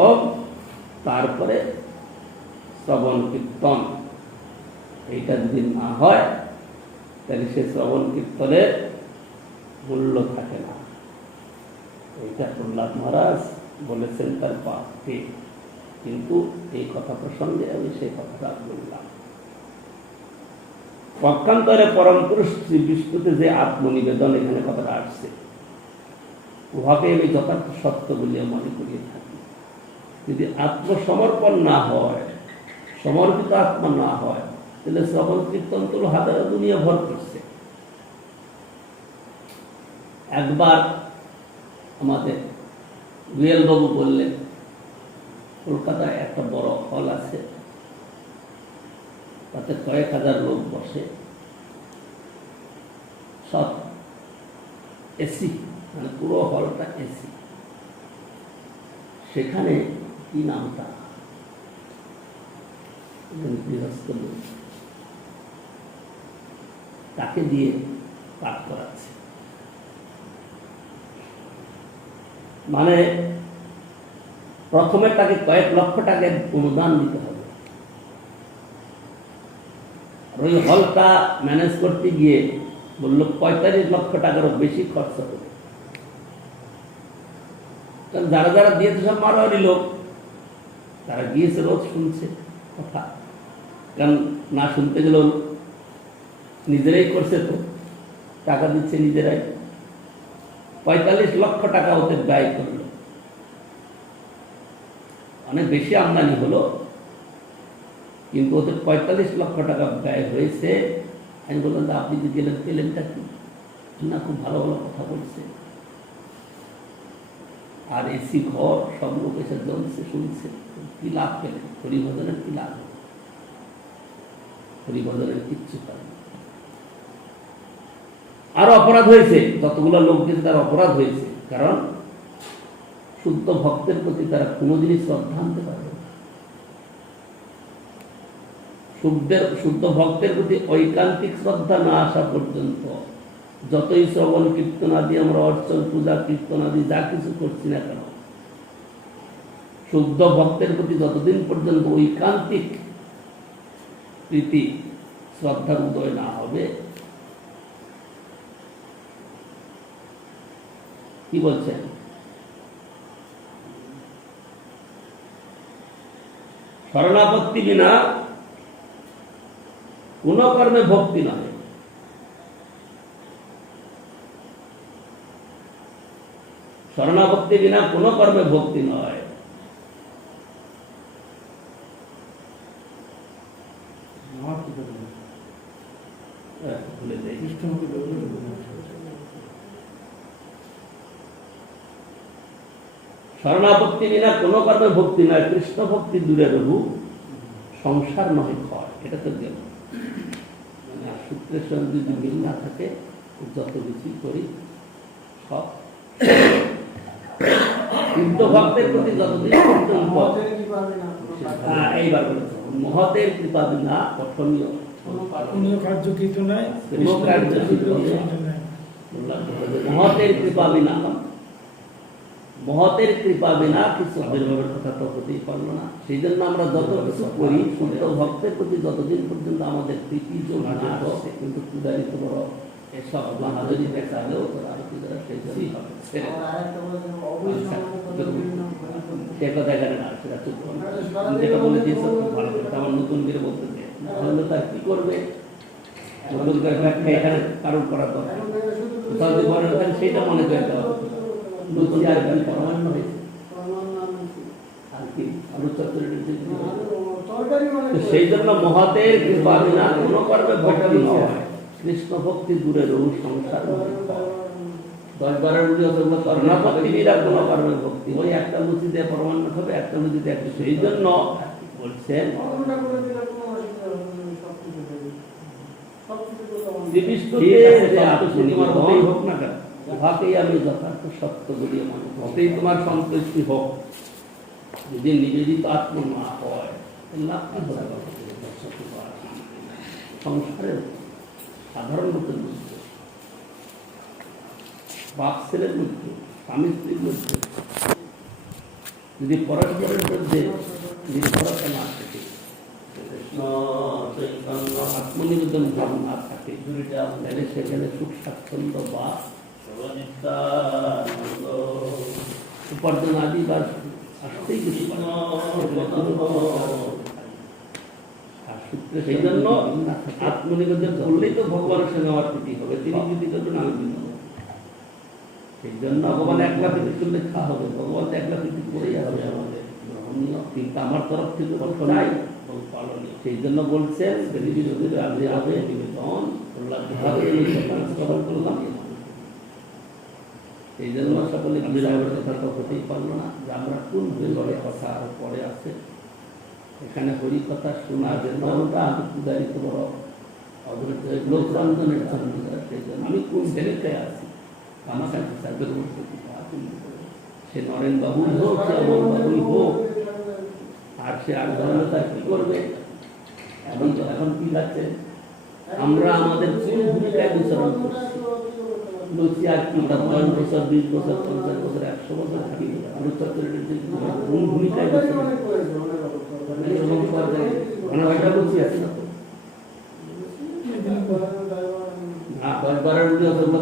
তারপরে শ্রবণ কীর্তন। এইটা যদি না হয় তাহলে সে শ্রবণ কীর্তনের মূল্য থাকে না। এইটা প্রহ্লাদ মহারাজ বলেছেন তার পাঠে, কিন্তু এই কথা প্রসঙ্গে আমি সেই কথাটা বললাম। পক্ষান্তরে পরম পুরুষ শ্রী বিষ্ণুতে যে আত্মনিবেদন এখানে কথাটা আসছে, উহাকে আমি যথার্থ সত্য বলিয়া মনে করিয়ে থাকি। যদি আত্মসমর্পণ না হয়, সমর্পিত আত্মা না হয়, তাহলে শ্রবণ কীর্তন তো হাজারা দুনিয়া ভর করছে। একবার আমাদের রুয়েল বাবু বললেন, কলকাতায় একটা বড় হল আছে, তাতে কয়েক হাজার লোক বসে, সব এসি, মানে পুরো হলটা এসি। সেখানে কি নামটা গৃহস্থ লোক, তাকে দিয়ে পাঠ করাচ্ছে। মানে প্রথমে তাকে কয়েক লক্ষ টাকা অনুদান দিতে হবে। ওই হলটা ম্যানেজ করতে গিয়ে বললো 45 লক্ষ টাকারও বেশি খরচ হবে। যারা যারা দিয়েছে সব মারোয়ারি লোক, তারা গিয়েছে, রোজ শুনছে কথা। কারণ না শুনতে গেলেও নিজেরাই করছে, তো টাকা দিচ্ছে নিজেরাই। 45 লক্ষ টাকা ওতে ব্যয় করলো। অনেক বেশি আমদানি হলো, কিন্তু ওতে 45 লক্ষ টাকা ব্যয় হয়েছে। আমি বললাম, আপনি যে গেলেন পেলেনটা কি? না, খুব ভালো ভালো কথা বলছে, আর এসি ঘর, সব লোক এসে জ্বলছে, শুনছে। কি লাভ পেলেন? হরিভজনের কি লাভ? হরিভজনের কিচ্ছু পারে। আরো অপরাধ হয়েছে, যতগুলো লোক গেছে তার অপরাধ হয়েছে। কারণ শুদ্ধ ভক্তের প্রতি তারা কোনোদিনই শ্রদ্ধা আনতে পারবে না। শুদ্ধ ভক্তের প্রতি ঐকান্তিক শ্রদ্ধা না আসা পর্যন্ত যতই শ্রবণ কীর্তনাদি আমরা অর্চন পূজা কীর্তনাদি যা কিছু করছি না কেন, শুদ্ধ ভক্তের প্রতি যতদিন পর্যন্ত ঐকান্তিক প্রীতি শ্রদ্ধার উদয় না হবে, কি বলছেন, শরণাপত্তি বিনা কোন কর্মে ভক্তি নয়। শরণাপত্তি বিনা কোন কর্মে ভক্তি নয়। শরণাপত্তি বিনা কোন কর্মে ভক্তি নয়। কৃষ্ণ ভক্তি দূরে রহু, সংসার নয় ক্ষয়। এটা তো গেল, মানে সূত্রের সঙ্গে যদি মিল না থাকে যত কিছুই করি সব। শুদ্ধ ভক্তের প্রতি যতদিন এইবার বলেছে মহতের কৃপা বিনা পঠনীয় কার্য কিছু নাই, মহতের কৃপা বিনা, মহতের কৃপা বিনা কিছু আবির্ভাবের কথা তো হতেই পারলো না। সেই জন্য আমরা যত কিছু করি শুদ্ধ ভক্তের প্রতি যতদিন পর্যন্ত আমাদের প্রীতি না আসে, কিন্তু পূজারি তো বড় এসব বাহাদুরি দেখালেও আরো পূজারা সেই জন্যই হবে। সে কথা এখানে না, সেটা চুপ যেটা বলে দিয়েছে খুব ভালো করে, আমার নতুন করে বলতে চাই, তাহলে তার কি করবে, নতুন করে ব্যাখ্যা এখানে কারণ করা দরকার, তাহলে বড় সেইটা মনে করে দেওয়া হবে। নতুন আর কি পরমান্ন হয়েছে, আর কি সেই জন্য মহতের কৃপা বিনা কোন কর্মে ভক্তি নয়। কৃষ্ণ ভক্তি দূরে রহু, সংসার শরণাপত্তি বিনা কোন কর্মে ভক্তি। ওই একটা লুচি দিয়ে পরমান্ন হবে, একটা লুচি দিয়ে একটা। সেই জন্য বলছেন হোক না কেন, উহাকেই আমি যথার্থ সত্য বলিয়া মনে করি। হতেই তোমার সন্তুষ্টি হোক, যদি নিবেদিত আত্ম না হয় সংসারের সাধারণ লোকের মধ্যে, বাপ ছেলের মধ্যে, স্বামী স্ত্রীর মধ্যে যদি পরস্পরের মধ্যে নির্ভরতা না থাকে, আত্মনিবেদন ভাব না থাকে, তাহলে সেখানে সুখ স্বাচ্ছন্দ্য বা উপার্জন আদি বা আসতেই কিছু। সেই জন্য আত্মনিবেদন করলেই তো ভগবানের সঙ্গে আমার প্রীতি হবে। তিনি যদি করবেন আমি বিনা, সেই জন্য ভগবান একলা প্রীতি করলে খা হবে, ভগবান একলা প্রীতি করেই হবে আমাদের গ্রহণীয়, কিন্তু আমার তরফ থেকে নাই পালনীয়। সেই জন্য বলছেন আগে হবে নিবেদন করলাম। এই জন্য সকলে বিরামের কথা তো হতেই পারলো না, যে আমরা কোন হরিহরের কথা আরো পরে আছে, এখানে হরি কথা শোনা জন্য আমি পূজারিত বড় অধৈর্য লোকরঞ্জনের জন্য। সেই জন্য আমি কোন ভেরিকায় আছি, আমার কাছে সাহেবের মধ্যে সে নরেন বাবুই হোক, সে অমর বাবুই হোক, আর সে আর ধরনের তার কি করবে। এখন কি লাগছে, আমরা আমাদের কোন ভূমিকায় বিচরণ করছি। লুচি আর কি 10 বছর 20 বছর 50 বছর 100 বছর থাকি, কোন ভূমিকায় বিচরণ লুচি আছে না তো,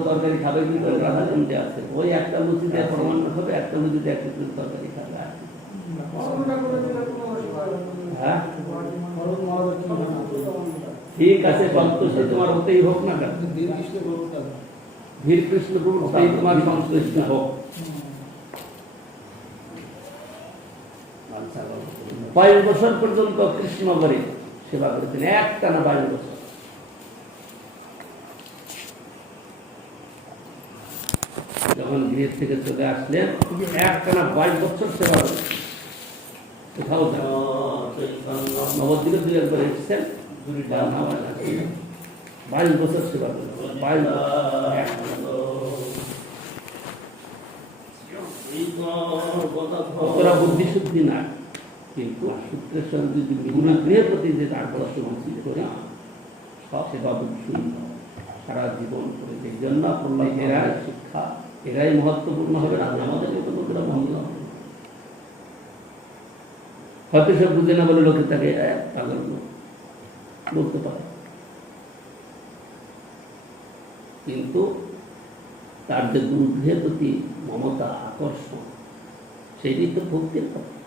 তরকারি খাবে কি রাধা কমতে আছে, ওই একটা লুচি দিয়ে পরমান্ন খাবে, একটা লুচি দিয়ে একটা তরকারি খাবে। হ্যাঁ ঠিক আছে, সন্তুষ্টি তোমার হতেই হোক না কেন, ধীর কৃষ্ণ প্রভু হতেই তোমার সন্তুষ্টি হোক। 22 বছর পর্যন্ত কৃষ্ণ করে সেবা করেছেন, একটানা 22 বছর। যখন গৃহের থেকে চলে আসলেন একটানা 22 বছর সেবা করেছেন। কোথাও নবদ্বীপে 2 একবার এসেছেন, 22 বছর সেবা করেছেন। 22 বছর বুদ্ধি শুদ্ধি না, কিন্তু সূত্রের সঙ্গে যদি গুরু গৃহের প্রতি যে আদর্শ উচিত করি সব সেবা শুরু সারা জীবন করে এই জন্য আপনার এরাই শিক্ষা এরাই মহত্বপূর্ণ হবে না আমাদের মতো লোকেরা মহত্ব হবে হয়তো সব বুঝে না বলে লোকে তাকে পাগল বলতে পারে কিন্তু তার যে গুরু গৃহের প্রতি মমতা আকর্ষণ সেটি তো ভক্তির কথা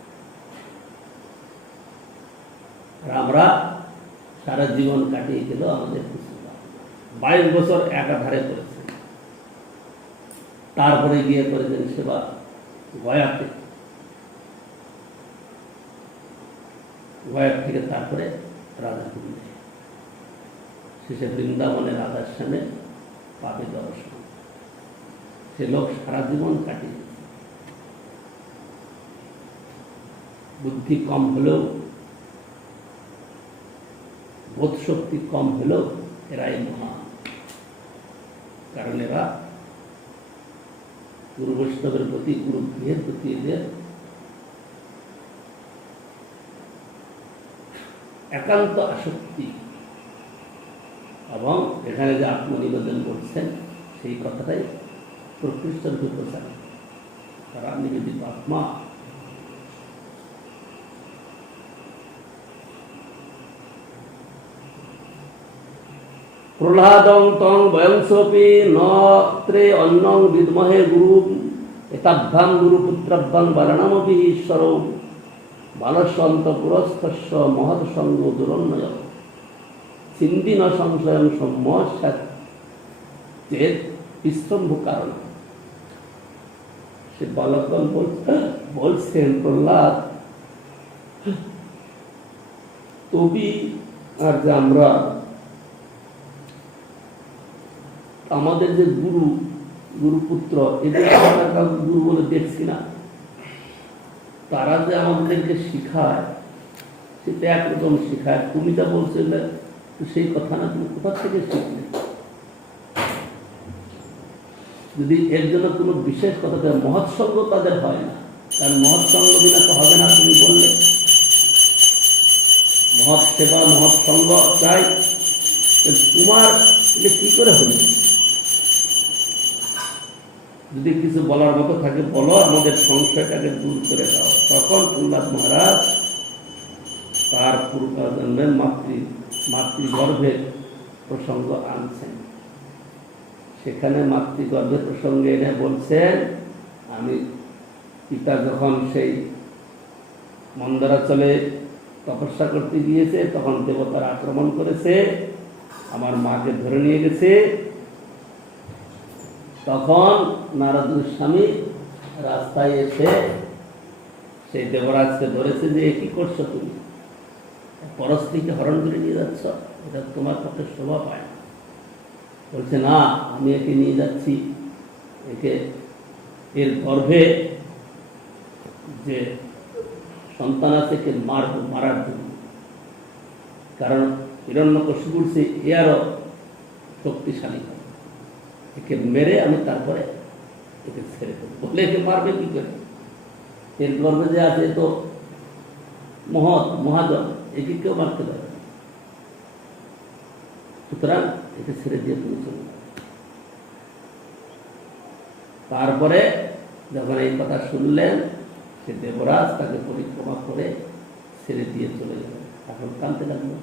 আর আমরা সারা জীবন কাটিয়ে গেল আমাদের কিছু 22 বছর একাধারে করেছে তারপরে গিয়ে করেছেন সেবা গয়াতে গয়ার থেকে তারপরে রাধাকুণ্ডে শেষে বৃন্দাবনের রাধার সামনে পাবে দর্শন সে লোক সারা জীবন কাটিয়ে বুদ্ধি কম হলেও বোধ শক্তি কম হলেও এরাই মহান কারণ এরা গুরু বৈষ্ণবের প্রতি গুরু গৃহের প্রতি এদের একান্ত আসক্তি এবং এখানে যে আত্মনিবেদন করছেন সেই কথাটাই প্রকৃষ্ট প্রচার তারা নিবেদিত আত্মা প্রহ্লাদং তং বয়ংসপি নত্রে অন্নং বিদ্মহে গুরু এতাভ্যাং গুরুপুত্রাভ্যাং বারাণামপি ঈশ্বর বালস্বন্ত পুরস্থস্য মহৎ সঙ্গ দুরন্নয় চিন্তি ন সংশয়ং সম্যস্যাৎ চেত বিস্তম্ভ কারণ সে বালকগণ বলছেন প্রহ্লাদ তবি আর যে আমরা আমাদের যে গুরু গুরুপুত্র এদের আমরা কাউকে গুরু বলে দেখছি না তারা যে আমাদেরকে শিখায় সেটা একরকম শিখায় তুমি যা বলছো সেই কথা না তুমি কোথা থেকে শিখলে যদি এর জন্য কোনো বিশেষ কথা মহৎসঙ্গ তাদের হয় না কারণ মহৎসঙ্গ বিনা তো হবে না তুমি বললে মহৎ সেবা মহৎ সঙ্গ চাই তোমার এটা কি করে হলো যদি কিছু বলার মতো থাকে বলো আমাদের সংশয়টাকে দূর করে দাও তখন প্রহ্লাদ মহারাজ তার পূর্বজন্মের মাতৃগর্ভের প্রসঙ্গ আনছেন সেখানে মাতৃগর্ভের প্রসঙ্গে এনে বলছেন আমি পিতা যখন সেই মন্দারাচলে তপস্যা করতে গিয়েছে তখন দেবতার আক্রমণ করেছে আমার মাকে ধরে নিয়ে গেছে তখন নারদ স্বামী রাস্তায় এসে সেই দেবরাজকে ধরেছে যে কি করছো তুমি পরস্ত্রীকে হরণ করে নিয়ে যাচ্ছ এটা তোমার পক্ষে শোভা পায় না বলছে না আমি একে নিয়ে যাচ্ছি একে এর গর্ভে যে সন্তান আছে একে মারার জন্য কারণ হিরণ্যকশিপুর সে আরো শক্তিশালী একে মেরে আমি তারপরে একে ছেড়ে দেবো বলে একে মারবে কি করে এর গর্ভে যে আছে তো মহাজন একে কেউ মারতে পারে সুতরাং একে ছেড়ে দিয়ে তুমি চলে তারপরে যখন এই কথা শুনলেন সে দেবরাজ তাকে পরিক্রমা করে ছেড়ে দিয়ে চলে গেল এখন কাঁদতে লাগলো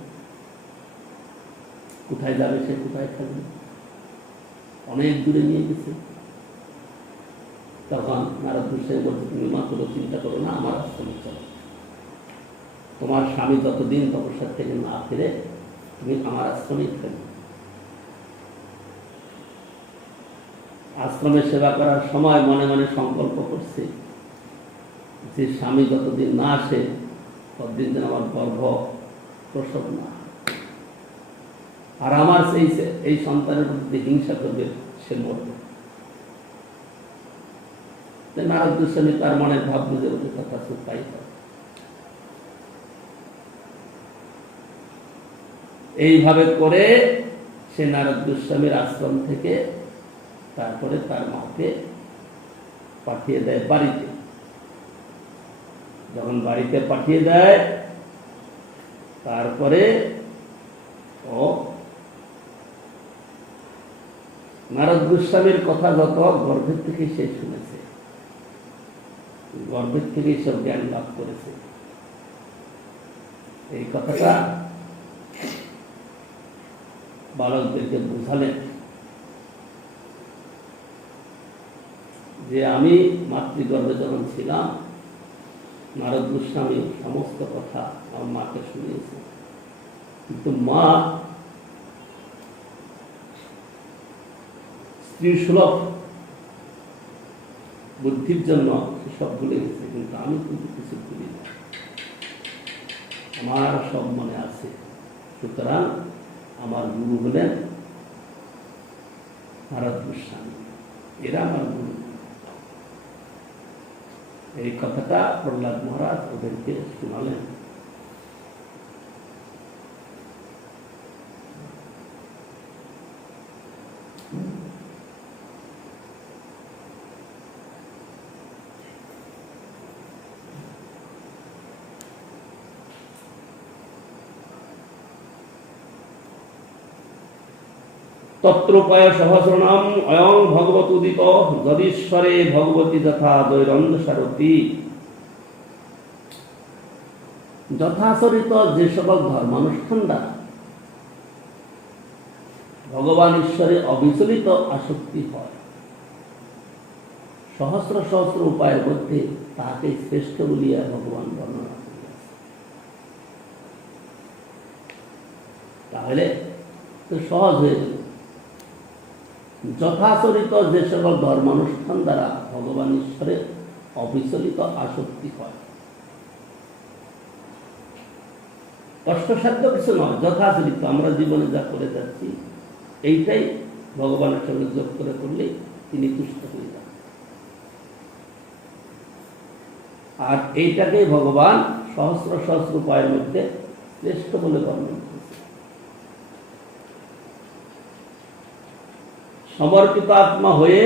কোথায় যাবে সে কোথায় থাকবে অনেক দূরে নিয়ে গেছে তখন নারদ গোস্বামী বলছে তুমি মাত্র চিন্তা করো না আমার আশ্রমে চলো তোমার স্বামী যতদিন তপস্যার থেকে না ফিরে তুমি আমার আশ্রমেই থাকবে আশ্রমে সেবা করার সময় মনে মনে সংকল্প করছে যে স্বামী যতদিন না আসে ততদিন যেন আমার গর্ভ প্রসব না আর আমার এই সন্তানের প্রতি হিংসা করবে সে মরবে নারদ গোস্বামী তার মনের ভাব বুঝে বুঝে কথা তাই এইভাবে করে সে নারদ গোস্বামীর আশ্রম থেকে তারপরে তার মাকে পাঠিয়ে দেয় বাড়িতে যখন বাড়িতে পাঠিয়ে দেয় তারপরে ও নারদ গোস্বামীর কথা যত গর্ভের থেকে সে শুনেছে, গর্ভের থেকে সব জ্ঞান লাভ করেছে। এই কথাটা বালকদেরকে বোঝালেন যে আমি মাতৃগর্ভে যখন ছিলাম নারদ গোস্বামী সমস্ত কথা আমার মাকে শুনিয়েছে, কিন্তু মা স্ত্রী সুলভ বুদ্ধির জন্য সেসব ভুলে গেছে, কিন্তু আমি কিন্তু কিছু ভুলি না, আমার সব মনে আছে। সুতরাং আমার গুরু হলেন নারদ গোস্বামী, এরা আমার গুরু। এই কথাটা প্রহ্লাদ মহারাজ ওদেরকে শোনালেন। তত্রোপায় সহস্রনাম অয়ং ভগবত উদিত যদীশ্বরে ভগবতী যথা দৈরন্ধ সারথী। যথাচরিত যে সকল ধর্মানুষ্ঠান দ্বারা ভগবান ঈশ্বরে অবিচলিত আসক্তি হয়, সহস্র সহস্র উপায়ের মধ্যে তাহাকে শ্রেষ্ঠ বলিয়া ভগবান বর্ণনা করিয়াছে। তাহলে তো সহজ হয়ে গেল। যথাচরিত যে সকল ধর্মানুষ্ঠান দ্বারা ভগবান ঈশ্বরে অবিচলিত আসক্তি হয়, কষ্টসাধ্য কিছু নয়, যথাচরিত আমরা জীবনে যা করে যাচ্ছি এইটাই ভগবানের সঙ্গে যোগ করে করলে তিনি তুষ্ট হয়ে যান। আর এইটাকেই ভগবান সহস্র সহস্র উপায়ের মধ্যে শ্রেষ্ঠ বলে বর্ণনা করেছে। সমর্পিত আত্মা হয়ে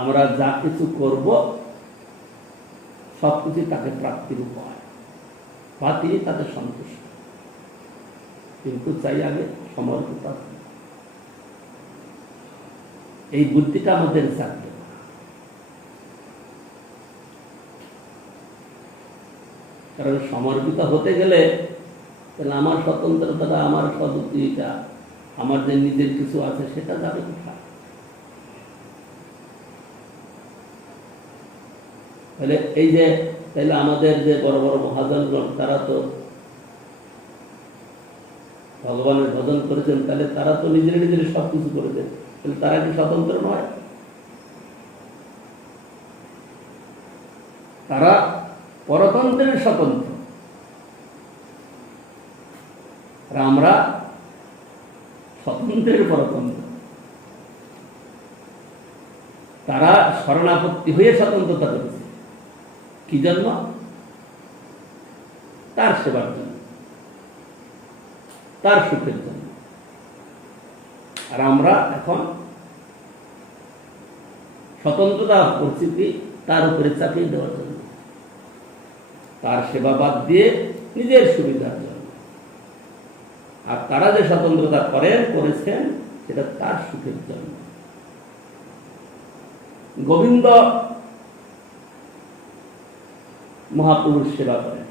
আমরা যা কিছু করব সবকিছু তাকে প্রাপ্তির উপায়, বা তিনি তাতে সন্তুষ্ট, কিন্তু চাই আগে সমর্পিত আত্মা। এই বুদ্ধিটা আমাদের জানতে হবে। কারণ সমর্পিত হতে গেলে তাহলে আমার স্বতন্ত্রতা, আমার সদুদ্দিটা, আমার যে নিজের কিছু আছে সেটা যাবে কোথায়? তাহলে এই যে তাহলে আমাদের যে বড় বড় মহাজনগণ তারা তো ভগবানের ভজন করেছেন, তাহলে তারা তো নিজের নিজের সব কিছু করেছেন, তাহলে তারা কি স্বতন্ত্র নয়? তারা পরতন্ত্রের স্বতন্ত্র, আর আমরা স্বতন্ত্রের পরতন্ত্র। তারা শরণাপত্তি হয়ে স্বতন্ত্রতা করেছে, কি জন্য? তার সেবার জন্য, তার সুখের জন্য। আর আমরা এখন স্বতন্ত্রতা করছি কি তার উপরে চাপিয়ে দেওয়ার জন্য, তার সেবা বাদ দিয়ে নিজের সুবিধার জন্য। আর তারা যে স্বতন্ত্রতা করেছেন সেটা তার সুখের জন্য। গোবিন্দ মহাপুরুষ সেবা করেন,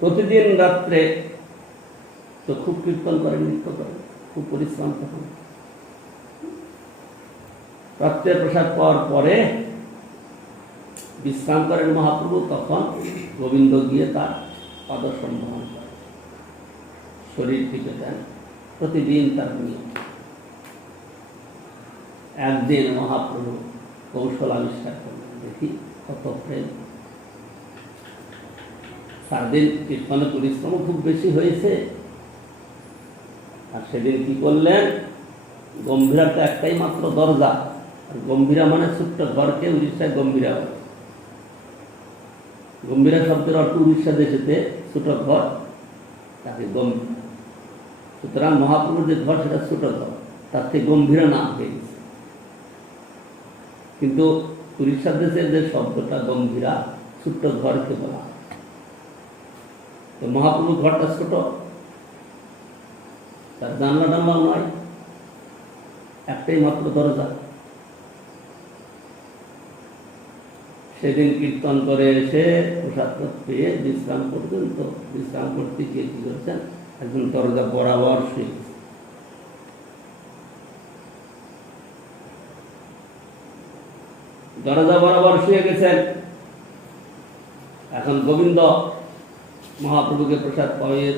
প্রতিদিন রাত্রে তো খুব কীর্তন করেন, নৃত্য করেন, খুব পরিশ্রম করেন। রাত্রে প্রসাদ পাওয়ার পরে বিশ্রাম করেন মহাপ্রভু, তখন গোবিন্দ গিয়ে তার পাদ সম্বোধন করেন, শরীর টিপে দেন, প্রতিদিন তার নিয়ম। একদিন মহাপ্রভু কৌশল আবিষ্কার করলেন, দেখি কত প্রেম। সারাদিন কীর্তনে পরিশ্রম খুব বেশি হয়েছে, আর সেদিন কি করলেন, গম্ভীরাটা একটাই মাত্র দরজা, আর গম্ভীরা মানে ছোট্ট ঘরকে উড়িষ্যায় গম্ভীরা বলে। গম্ভীরা শব্দের অর্থ উড়িষ্যা দেশেতে ছোট ঘর, তাকে গম্ভীরা। সুতরাং মহাপ্রভুর যে ঘর সেটা ছোট ঘর, তার থেকে গম্ভীরা নাম হয়ে গেছে। কিন্তু উড়িষ্যা দেশের যে শব্দটা গম্ভীরা, ছোট্ট ঘরকে বলা হয়। তো মহাপ্রভু ঘরটা ছোট, তার জানলা টানলাও নয়, একটাই মাত্র দরজা। সেদিন কীর্তন করে এসে প্রসাদ পেয়ে বিশ্রাম করবেন, তো বিশ্রাম করতে গিয়ে কি করছেন, একজন দরজা বরাবর শুয়ে গেছে। দরজা বরাবর শুয়ে গেছেন। এখন গোবিন্দ মহাপ্রভুকে প্রসাদ পাইয়ে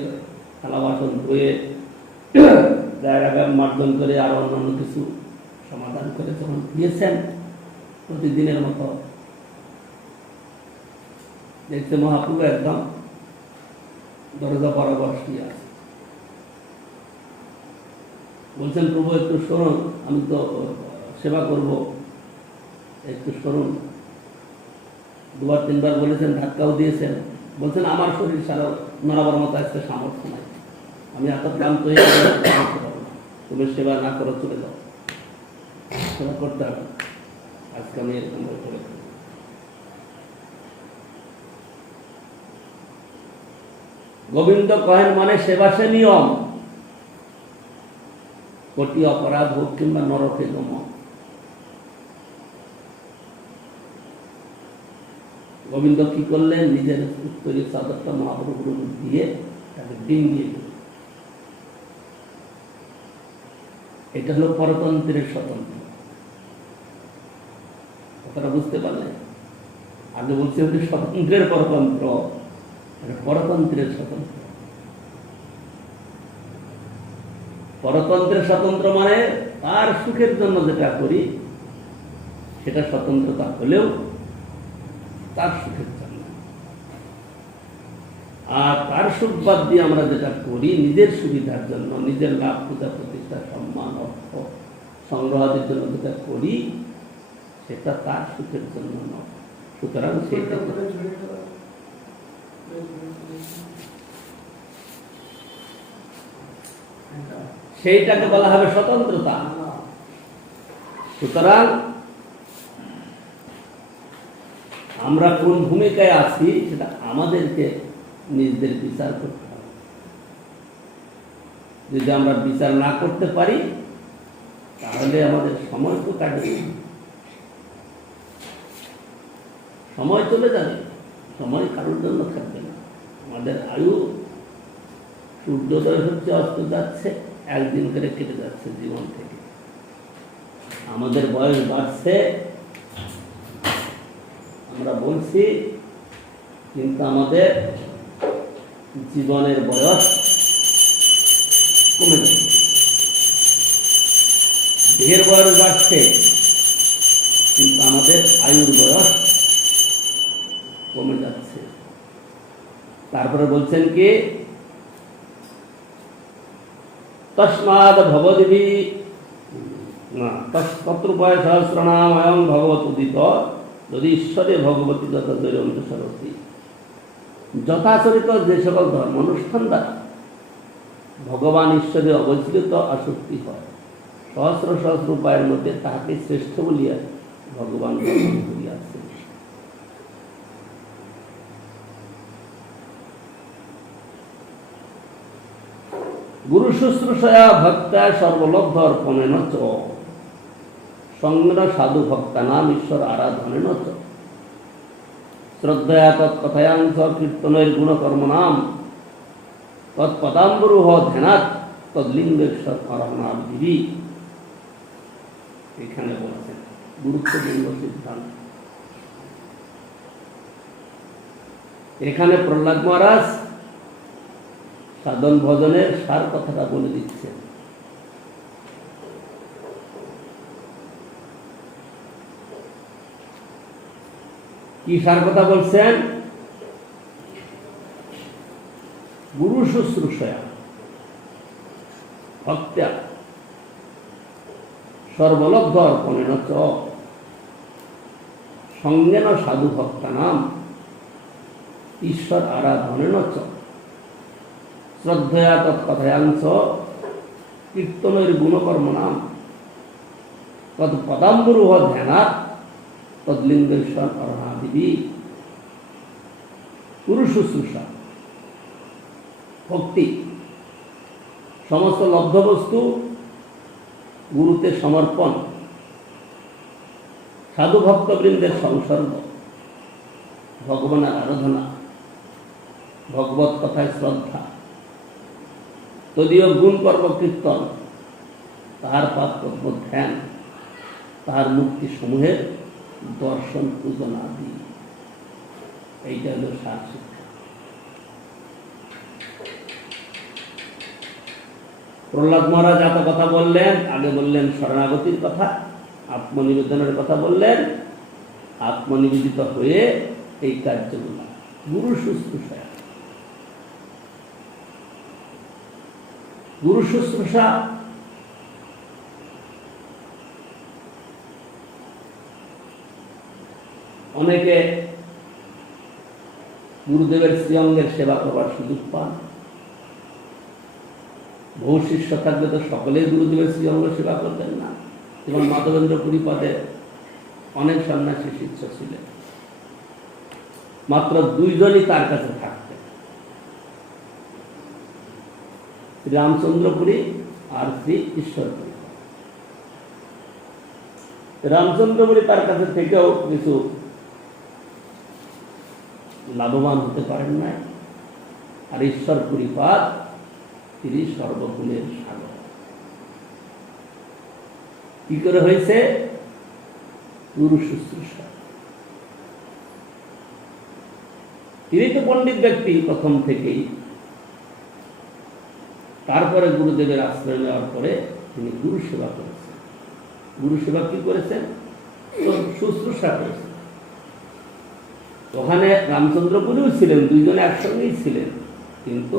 থালা বাসন ধুয়ে জায়গা মার্জন করে আর অন্যান্য কিছু সমাধান করে যখন দিয়েছেন প্রতিদিনের মতো, দেখতে মহাপ্রভু একদম দরজা বরাবর শুয়ে আছে। বলছেন, প্রভু একটু শুনুন, আমি তো সেবা করব, একটু শুনুন। দুবার তিনবার বলেছেন, ধাক্কাও দিয়েছেন। বলছেন, আমার শরীর সারা নড়াবার মতো আজকে সামর্থ্য নাই, আমি এত ক্লান্ত হয়ে তুমি সেবা না করে চলে যাও, সেবা করতে হবে, আজকে আমি এরকম করে। গোবিন্দ কহেন মানে সেবা সে নিয়ম, কোটি অপরাধ হোক কিংবা নরকে গম। গোবিন্দ কি করলেন, নিজের উত্তরীয় চাদরটা মহাপ্রভুর দিয়ে তাকে ডিম দিয়ে দিল। এটা হলো পরতন্ত্রের স্বতন্ত্র। কথাটা বুঝতে পারলেন? আগে বলছি হচ্ছে স্বতন্ত্রের পরতন্ত্র, পরতন্ত্রের স্বতন্ত্র। পরতন্ত্রের স্বতন্ত্র মানে তার সুখের জন্য যেটা করি সেটা স্বতন্ত্রতা হলেও তার সুখের জন্য, আর তার সুখ বাদ দিয়ে আমরা যেটা করি নিজের সুবিধার জন্য, নিজের লাভ, পূজা, প্রতিষ্ঠা, সম্মান, অর্থ সংগ্রহের জন্য যেটা করি সেটা তার সুখের জন্য নয়। সুতরাং সেইটাকে বলা হবে স্বতন্ত্রতা। সুতরাং আমরা কোন ভূমিকায় আছি সেটা আমাদেরকে নিজেদের বিচার করতে হবে। যদি আমরা বিচার না করতে পারি তাহলে আমাদের সময় তো কাটবে, সময় চলে যাবে, সময় কারোর জন্য থাকবে না। আমাদের আয়ু সূর্যোদয় হচ্ছে, অস্ত যাচ্ছে, একদিন করে কেটে যাচ্ছে জীবন থেকে। আমাদের বয়স বাড়ছে আমরা বলছি, কিন্তু আমাদের জীবনের বয়স কমে যাচ্ছে। দেহের বয়স বাড়ছে কিন্তু আমাদের আয়ুর বয়স কমে যাচ্ছে। তারপরে বলছেন কি, তস্মাদ ভবদেবী তত্রুপায় সহস্রনাম অয়ং ভগবত উদিত যদি ঈশ্বরে ভগবতী যথাচরতি। যথাচরিত যে সকল ধর্ম অনুষ্ঠান দ্বারা ভগবান ঈশ্বরে অবচরিত আসক্তি হয়, সহস্র সহস্র উপায়ের মধ্যে তাহাকে শ্রেষ্ঠ বলিয়া ভগবান গ্রহণ করিয়াছেন। গুরু শুশ্রূষয়া ভক্তা সর্বলব্ধ অর্পণেন চ সঙ্গেন সাধু ভক্তা নাম ঈশ্বর আরাধনেন চ শ্রদ্ধয়া তৎকথয়াংশ কীর্তনের গুণকর্ম নাম তৎপদাম্বরুহ ধ্যানাৎ তদ্লিঙ্গেশ্বর অরহনাথ দিবি। এখানে বলছেন গুরুত্বপূর্ণ সিদ্ধান্ত। এখানে প্রহ্লাদ মহারাজ সাধন ভজনের সার কথাটা বলে দিচ্ছে। কি সার কথা বলছেন? গুরু শুশ্রূষয়া ভক্ত্যা সর্বলব্ধ অর্পণেন চ সঙ্গেন সাধু ভক্তা নাম ঈশ্বর আরাধনেন চ শ্রদ্ধয়া তৎকথয়াংশ কীর্তনের গুণকর্ম নাম তৎপদাম্বরুহ ধ্যানাৎ তদ্লিঙ্গেশ্বর অরহা দেবী। গুরু শুশ্রূষা, ভক্তি, সমস্ত লব্ধ বস্তু গুরুতে সমর্পণ, সাধু ভক্তবৃন্দের সংসর্গ, ভগবানের আরাধনা, ভগবত কথায় শ্রদ্ধা, তদীয় গুণ পর্ব কীর্তন, তাহার পাদপদ্ম ধ্যান, তাহার মুক্তি সমূহের দর্শন পূজন আদি। এইটা হলো সার শিক্ষা। প্রহ্লাদ মহারাজ এত কথা বললেন, আগে বললেন শরণাগতির কথা, আত্মনিবেদনের কথা বললেন, আত্মনিবেদিত হয়ে এই কার্যগুলো গুরু শুশ্রূষা। গুরু শুশ্রূষা অনেকে গুরুদেবের শ্রীঅঙ্গের সেবা করবার সুযোগ পান। বহু শিষ্য থাকলে তো সকলেই গুরুদেবের শ্রীঅঙ্গ সেবা করতেন না, এবং মাধবেন্দ্র পুরীপাদে অনেক সন্ন্যাসী শিষ্য ছিলেন, মাত্র দুইজনই তার কাছে থাকতেন, শ্রী রামচন্দ্রপুরী আর শ্রী ঈশ্বরপুরী। রামচন্দ্রপুরী তার কাছে থেকেও কিছু লাভবান হতে পারেন নাই, আর ঈশ্বরপুরীপাদ তিনি সর্বগুণের সাগর। কি করে হয়েছে? গুরু শুশ্রূষা। তিনি তো পণ্ডিত ব্যক্তি প্রথম থেকেই, তারপরে গুরুদেবের আশ্রয় নেওয়ার পরে তিনি গুরু সেবা করেছেন। গুরু সেবা কি করেছেন? শুশ্রূষা করেছেন। ওখানে রামচন্দ্রপুরীও ছিলেন, দুইজনে একসঙ্গেই ছিলেন, কিন্তু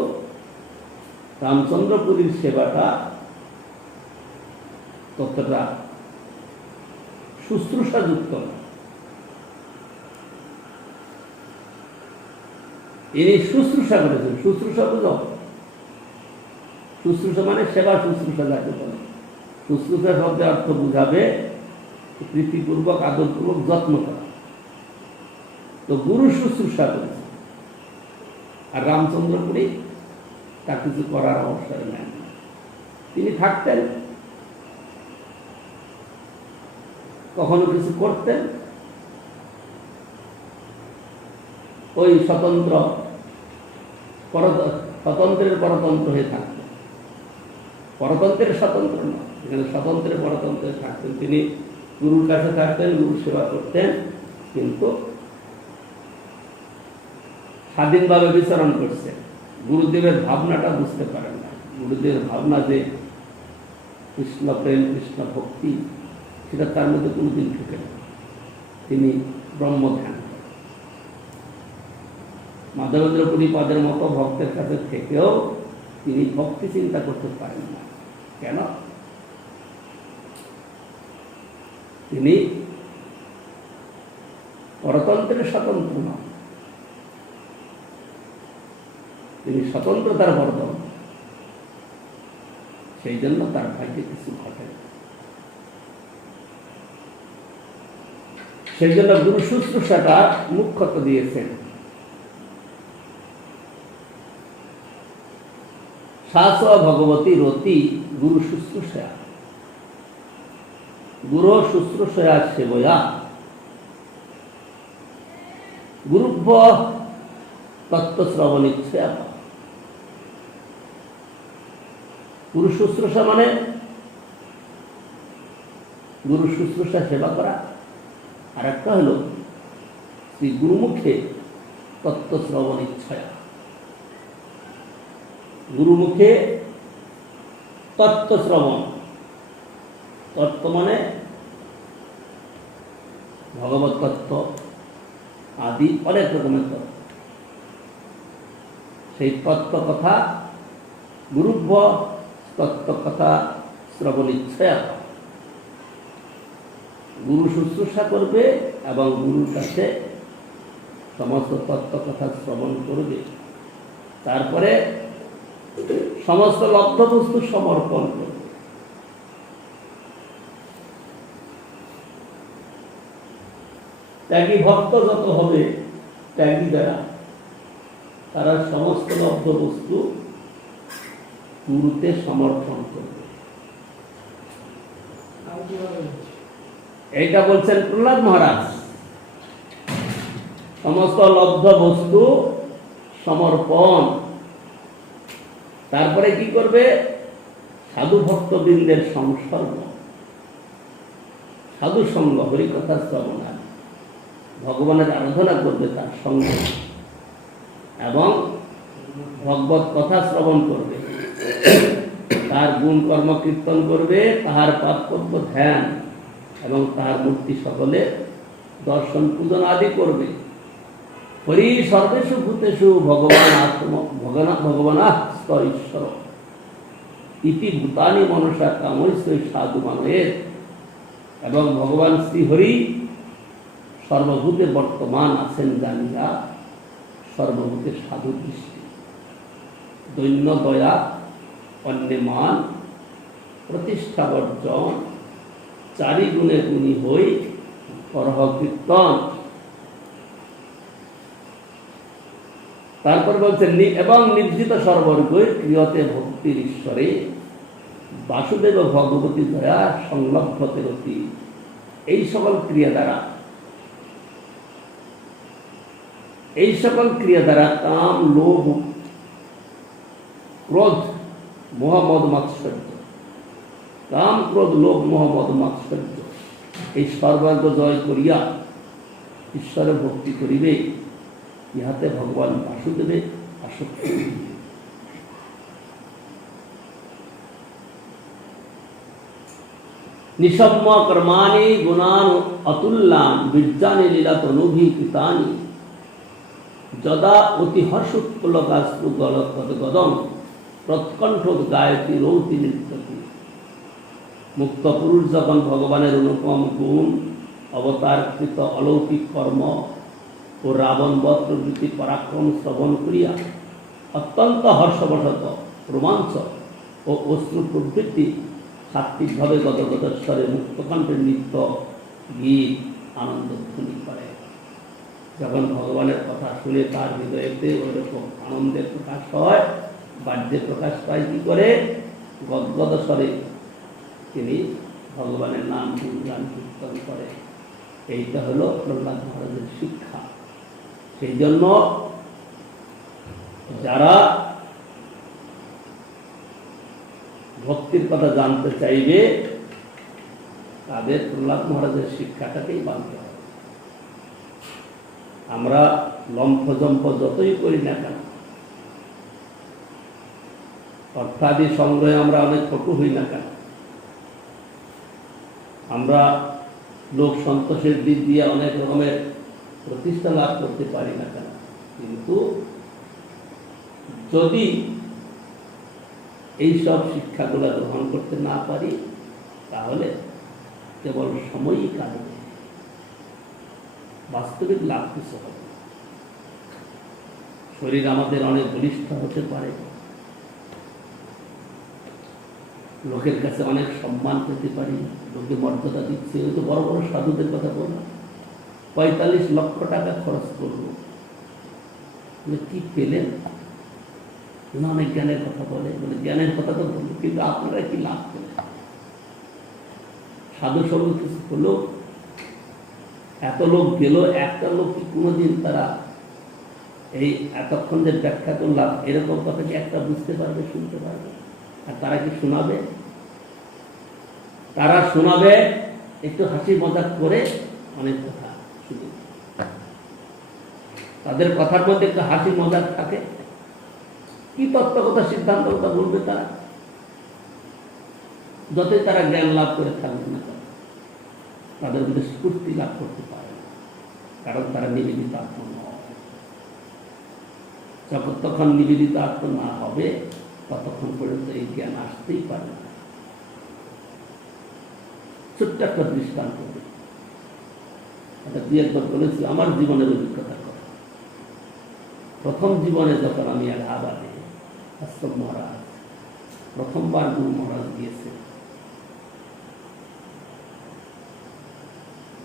রামচন্দ্রপুরীর সেবাটা ততটা শুশ্রূষাযুক্ত না। ইনি শুশ্রূষা করেছেন। শুশ্রূষা বুঝো? শুশ্রূষা মানে সেবা শুশ্রূষা যাকে বলে। শুশ্রূষা শব্দের অর্থ বুঝাবে প্রীতিপূর্বক, আদরপূর্বক যত্ন করা। তো গুরু শুশ্রূষা করেছে, আর রামচন্দ্রপুরী তা কিছু করার অবসর নেন। তিনি থাকতেন, কখনো কিছু করতেন, ওই স্বতন্ত্রের পরতন্ত্র হয়ে থাকতেন। পরতন্ত্রের স্বতন্ত্র না, এখানে স্বতন্ত্রের পরতন্ত্রে থাকতেন। তিনি গুরুর কাছে থাকতেন, গুরু সেবা করতেন, কিন্তু স্বাধীনভাবে বিচরণ করছেন। গুরুদেবের ভাবনাটা বুঝতে পারেন না। গুরুদেবের ভাবনা যে কৃষ্ণ প্রেম, কৃষ্ণ ভক্তি, সেটা তার মধ্যে কোনোদিন ঢুকে না। তিনি ব্রহ্ম ধ্যান করেন। মাধবেন্দ্র পুরীপাদের মতো ভক্তের কাছে থেকেও তিনি ভক্তি চিন্তা করতে পারেন না। কেন? তিনি পরতন্ত্রের স্বতন্ত্র নন, তিনি স্বতন্ত্রতার বর্ধন। সেই জন্য তার ভাগ্যে কিছু ঘটে। সেই জন্য গুরু শুশ্রূষাটা মুখ্যত দিয়েছেন। শাস ভগবতী রতি গুরু শুশ্রূষা, গুরু শুশ্রূষয়া সেবয়া, গুরুভ্য তত্ত্বশ্রবণিচ্ছয়া। গুরু শুশ্রূষা মানে গুরু শুশ্রূষা সেবা করা, আর একটা হলো শ্রী গুরুমুখে তত্ত্বশ্রবণিচ্ছয়া। গুরুমুখে তত্ত্বশ্রবণ, তত্ত্ব মানে ভগবত তত্ত্ব আদি অনেক রকমের তত্ত্ব। সেই তত্ত্ব কথা গুরুভ্য তত্ত্ব কথা শ্রবণিচ্ছয়া, গুরু শুশ্রূষা করবে এবং গুরুর কাছে সমস্ত তত্ত্ব কথা শ্রবণ করবে, তারপরে সমস্ত লব্ধ বস্তু সমর্পণ করবে। ত্যাগী ভক্ত যত হবে ত্যাগী দ্বারা তারা সমস্ত লব্ধ বস্তু গুরুতে সমর্পণ করবে। এইটা বলছেন প্রহ্লাদ মহারাজ, সমস্ত লব্ধ বস্তু সমর্পণ। তারপরে কি করবে? সাধু ভক্তবৃন্দের সংসর্গ, সাধু সঙ্গ, হরিকথা শ্রবণ, ভগবানের আরাধনা করবে তার সঙ্গে, এবং ভগবত কথা শ্রবণ করবে, তার গুণ কর্ম কীর্তন করবে, তাহার পাদপদ্ম ধ্যান এবং তাহার মূর্তি সকলে দর্শন পূজন আদি করবে। হরি সর্বেষু ভূতেষু ভগবানাস্ত ঈশ্বর ইতি ভূতানি মনসা কামৈশ্বর সাধু মানয়ের। এবং ভগবান শ্রীহরি সর্বভূতে বর্তমান আছেন জানিয়া সর্বভূতে সাধু দৃষ্টি, দৈন্য দয়া, অন্যে মান, প্রতিষ্ঠা বর্জন, চারি গুণে গুণী হই, করহ কীর্তন। তারপর বলছেন এবং নির্জিত সর্বর্গই ক্রিয়তে ভক্তির ঈশ্বরে বাসুদেব ভগবতী দয়া সংলভ্যতে রতি। এই সকল ক্রিয়া দ্বারা কাম, লোভ, ক্রোধ, মোহ, মদ, মাৎসর্য, কাম, ক্রোধ, লোভ, মোহ, মদ, মাৎসর্য এই সর্বাঙ্গ জয় করিয়া ঈশ্বরে ভক্তি করিবে, ইহাতে ভগবান বাসুদেবে আসক্ত। নিঃসম্য কর্মাণি গুণান অতুল্যান বীর্যানি লীলা তনুভি কৃতানি যদা অতি হর্ষোৎপলকাশ্রু গদগদম প্রৎকণ্ঠ গায়তি রৌতি নৃত্যতি। মুক্ত পুরুষ যখন ভগবানের অনুপম গুণ, অবতারকৃত অলৌকিক কর্ম ও রাবণবধ প্রভৃতি পরাক্রম শ্রবণ করিয়া অত্যন্ত হর্ষবশত রোমাঞ্চ ও অশ্রু প্রবৃত্তি সাত্বিকভাবে গদগদস্বরে মুক্তকণ্ঠের নৃত্য, গীত, আনন্দ ধ্বনি করে। যখন ভগবানের কথা শুনে তার হৃদয়েতে ওইরকম আনন্দের প্রকাশ হয়, বাহ্যে প্রকাশ পায় কি করে? গদগদ স্বরে তিনি ভগবানের নাম গুণগান কীর্তন করে। এইটা হলো প্রহ্লাদ মহারাজের শিক্ষা। সেই জন্য যারা ভক্তির কথা জানতে চাইবে তাদের প্রহ্লাদ মহারাজের শিক্ষাটাকেই মানতে হবে। আমরা লম্ফজম্প যতই করি না কেন, অর্থাদি সংগ্রহে আমরা অনেক কটু হই না কেন, আমরা লোক সন্তোষের দিক দিয়ে অনেক রকমের প্রতিষ্ঠা লাভ করতে পারি না কেন, কিন্তু যদি এইসব শিক্ষাগুলো গ্রহণ করতে না পারি তাহলে কেবল সময়ই কাটবে, বাস্তবিক লাভ কিছু হবে। শরীর আমাদের অনেক বলিষ্ঠ হতে পারে, লোকের কাছে অনেক সম্মান পেতে পারি, লোকে মর্যাদা দিচ্ছে। ওই তো বড় বড় সাধুদের কথা বললাম, ৪৫ লক্ষ টাকা খরচ করলো, কি পেলেন? অনেক জ্ঞানের কথা বলে, জ্ঞানের কথা তো বলল, কিন্তু আপনারা কি লাভ করলেন? সাধু সঙ্গ কিছু হলো, এত লোক গেল, একটা লোক কি কোনোদিন তারা এই এতক্ষণ যে ব্যাখ্যা করলাম এরকম কথা কি একটা বুঝতে পারবে, শুনতে পারবে? আর তারা কি শোনাবে? তারা শোনাবে একটু হাসি মজাক করে অনেক কথা শুনে, তাদের কথার মধ্যে একটু হাসি মজাক থাকে। কি তত্ত্বগত সিদ্ধান্ত কথা বলবে তারা? যতই তারা জ্ঞান লাভ করে থাকবে না কেন, তাদের মধ্যে স্ফূর্তি লাভ করতে পারে না, কারণ তারা নিবেদিত আত্ম নয়। যতক্ষণ নিবেদিত আত্ম না হবে ততক্ষণ পর্যন্ত এই জ্ঞান আসতেই পারে না। ছোট্ট একটা দৃষ্টান্ত দুই একবার বলেছি, আমার জীবনের অভিজ্ঞতার কথা। প্রথম জীবনে যখন আমি এলাহাবাদে আশ্রম মহারাজ, প্রথমবার গুরু মহারাজ গিয়েছে,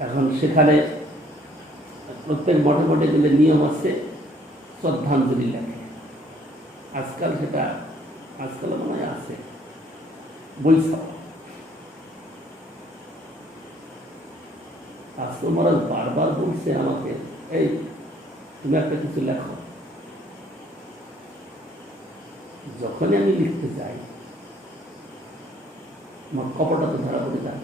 এখন সেখানে প্রত্যেক মঠে মঠে গেলে নিয়ম আছে শ্রদ্ধাঞ্জলি লেখে। আজকাল সেটা আজকাল মনে হয় আছে বৈশাখ। আজকে মহারাজ বারবার বলছে আমাকে, এই তুমি একটা কিছু লেখো। যখনই আমি লিখতে যাই আমার কপটতা ধরা পড়ে যায়।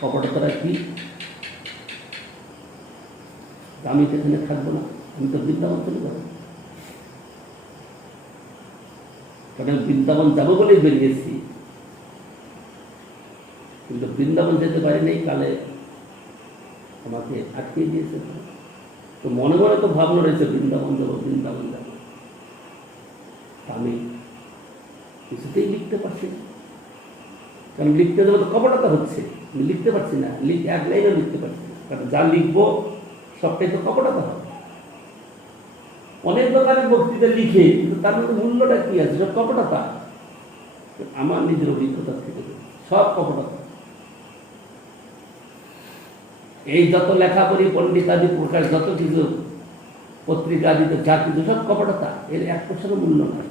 কপটতাটা কি? আমি তো এখানে থাকবো না, আমি তো বৃন্দাবন চলে যাবো। কারণ বৃন্দাবন যাবো বলেই বেরিয়েছি, কিন্তু বৃন্দাবন যেতে পারি নাই, কালে আমাকে আটকে দিয়েছে। তো মনে মনে তো ভাবনা রয়েছে বৃন্দাবন যাবো, বৃন্দাবন যাবো। আমি কিছুতেই লিখতে পারছি না, কারণ লিখতে গেলে তো কপটতা হচ্ছে। আমি লিখতে পারছি না, এক লাইনও লিখতে পারছি না, কারণ যা লিখবো সবটাই তো কপটতা হবে। অনেক দোকানে বক্তৃতা লিখে, কিন্তু তার মধ্যে মূল্যটা কি আছে? সব কপটতা। আমার নিজের অভিজ্ঞতা থেকে সব কপটতা। এই যত লেখা করি, পণ্ডিতাদি প্রকাশ, যত কিছু পত্রিকা দিতে, যা কিছু সব কপটতা। এর 1% মূল্য নাই।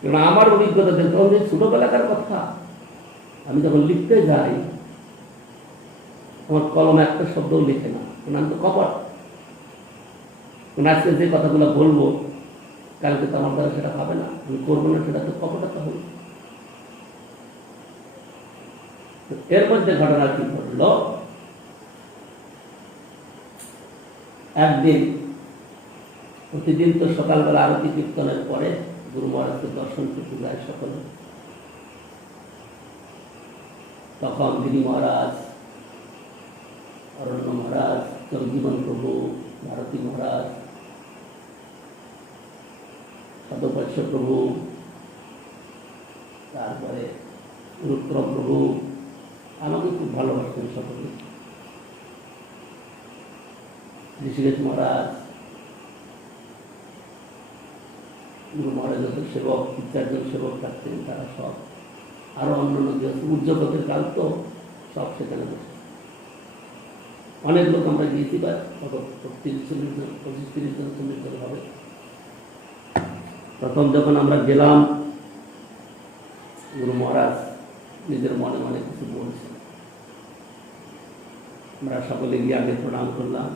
কারণ আমার অভিজ্ঞতা দেখতে হবে, ছোটবেলাকার কথা। আমি যখন লিখতে যাই, আমার কলম একটা শব্দও লিখে না, কারণ আমি তো কপট। আজকে যে কথাগুলো বলবো, কালকে তো আমার দ্বারা সেটা হবে না, আমি করবো না, সেটা তো কপটতা হবে। এর মধ্যে ঘটনা কি ঘটল? একদিন, প্রতিদিন তো সকালবেলা আরতি কীর্তনের পরে গুরু মহারাজকে দর্শন করতে যায় সকলে। তখন গিরি মহারাজ, অরণ্য মহারাজ, জগজীবন প্রভু, ভারতী মহারাজ, সদপস্য প্রভু, তারপরে রুদ্র প্রভু আমাকে খুব ভালোবাসতেন সকলে। ঋষিকেশ মহারাজ, গুরু মহারাজের সেবক, 3-4 জন সেবক থাকতেন, তারা সব, আরো অন্যান্য যে উজ্জ্বলতের কাল তো সব সেখানে বসে। অনেক লোক আমরা গিয়েছি, বা 30-40 জন, 25-30 জন, 40 জন হবে। প্রথম যখন আমরা গেলাম, গুরু মহারাজ নিজের মনে মনে কিছু বলছে। আমরা সকলে গিয়ে আগে প্রণাম করলাম,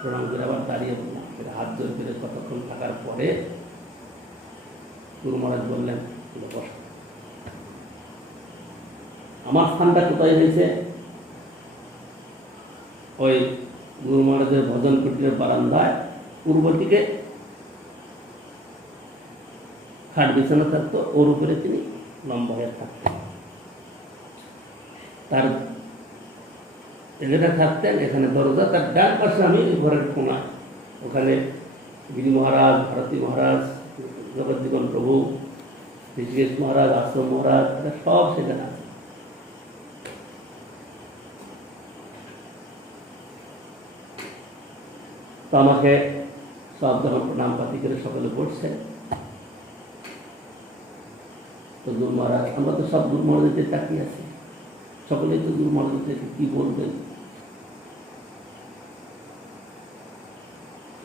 প্রণাম করে আবার দাঁড়িয়ে বললাম, হাত জোর করে কতক্ষণ থাকার পরে গুরু মহারাজ বললেন, বস। আমার স্থানটা কোথায় হয়েছে? ওই গুরু মহারাজের ভজন কুটিরের বারান্দায় পূর্ব দিকে খাট বিছানা থাকতো, ওর উপরে তিনি লম্বা হয়ে থাকতেন। তার এলাকা থাকতেন, এখানে দরজা, তার ডান পাশে আমি ঘরের কোনা, ওখানে গিরি মহারাজ, ভারতী মহারাজ, জগজ্জীবন প্রভু, ঋষিকেশ মহারাজ, আশ্রম মহারাজ, সব সেখানে আছে। তো আমাকে সব যখন প্রণাম পাতি করে সকলে বসছে, তো গুরু মহারাজ, আমরা তো সব গুরু মহারাজের তাকিয়ে আছি, সকলেই তো গুরু মহারাজের কি বলবেন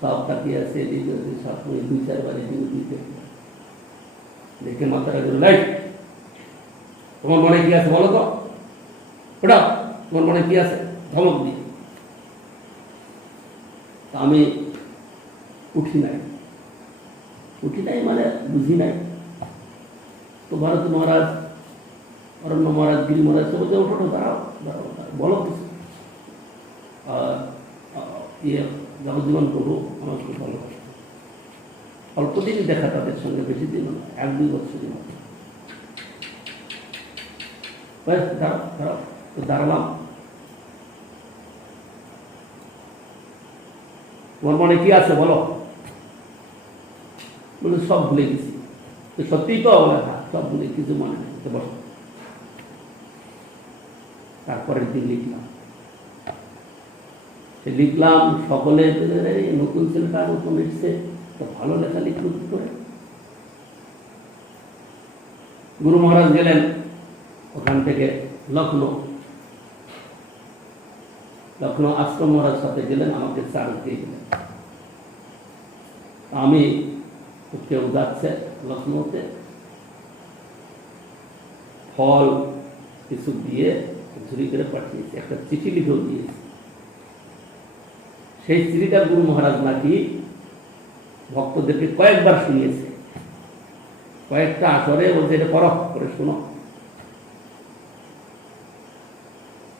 সব তাকিয়ে আছে। এদিকে সব 2-4 বার এদিকে দিতে দেখে মাথাটা গেল, লাইট তোমার মনে কি আছে বলো তো, ওটা তোমার মনে কি আছে, ধমক দিয়ে। আমি উঠি নাই মানে বুঝি নাই। তো ভারত মহারাজ, অরণ্য মহারাজ, গিরি মহারাজ সব বলছে, ওঠো, দাঁড়াও দাঁড়াও, বলো কিছু। আর জগজ্জীবন প্রভু আমার খুব ভালোবাসত, অল্পদিনই দেখা তাদের সঙ্গে, বেশি দিন না, 1-2 বছরই মতো। দাঁড়াও, তো দাঁড়ালাম। তোমার মনে কি আছে বলো? বলে সব ভুলে গেছি। তো সত্যিই তো বলে, হ্যাঁ সব ভুলে, কিছু মনে নেই, তো বসো। তারপরের দিন লিখলাম, সকলে নতুন ছেলেটা নতুন এসছে, তো ভালো লেখা লিখল কি করে। গুরু মহারাজ গেলেন ওখান থেকে লখনৌ, লখনৌ আশ্রম মহারাজ সাথে গেলেন, আমাকে চার্জ দিয়ে গেলেন। আমি কেউ যাচ্ছে লখনৌতে, ফল কিছু দিয়ে ঝুরি করে পাঠিয়েছি, একটা চিঠি লিখেও দিয়েছি। সেই চিঠিটা গুরু মহারাজ নাকি ভক্তদেরকে কয়েকবার শুনিয়েছে, কয়েকটা আসরে বলছে এটা পরখ করে শোনো।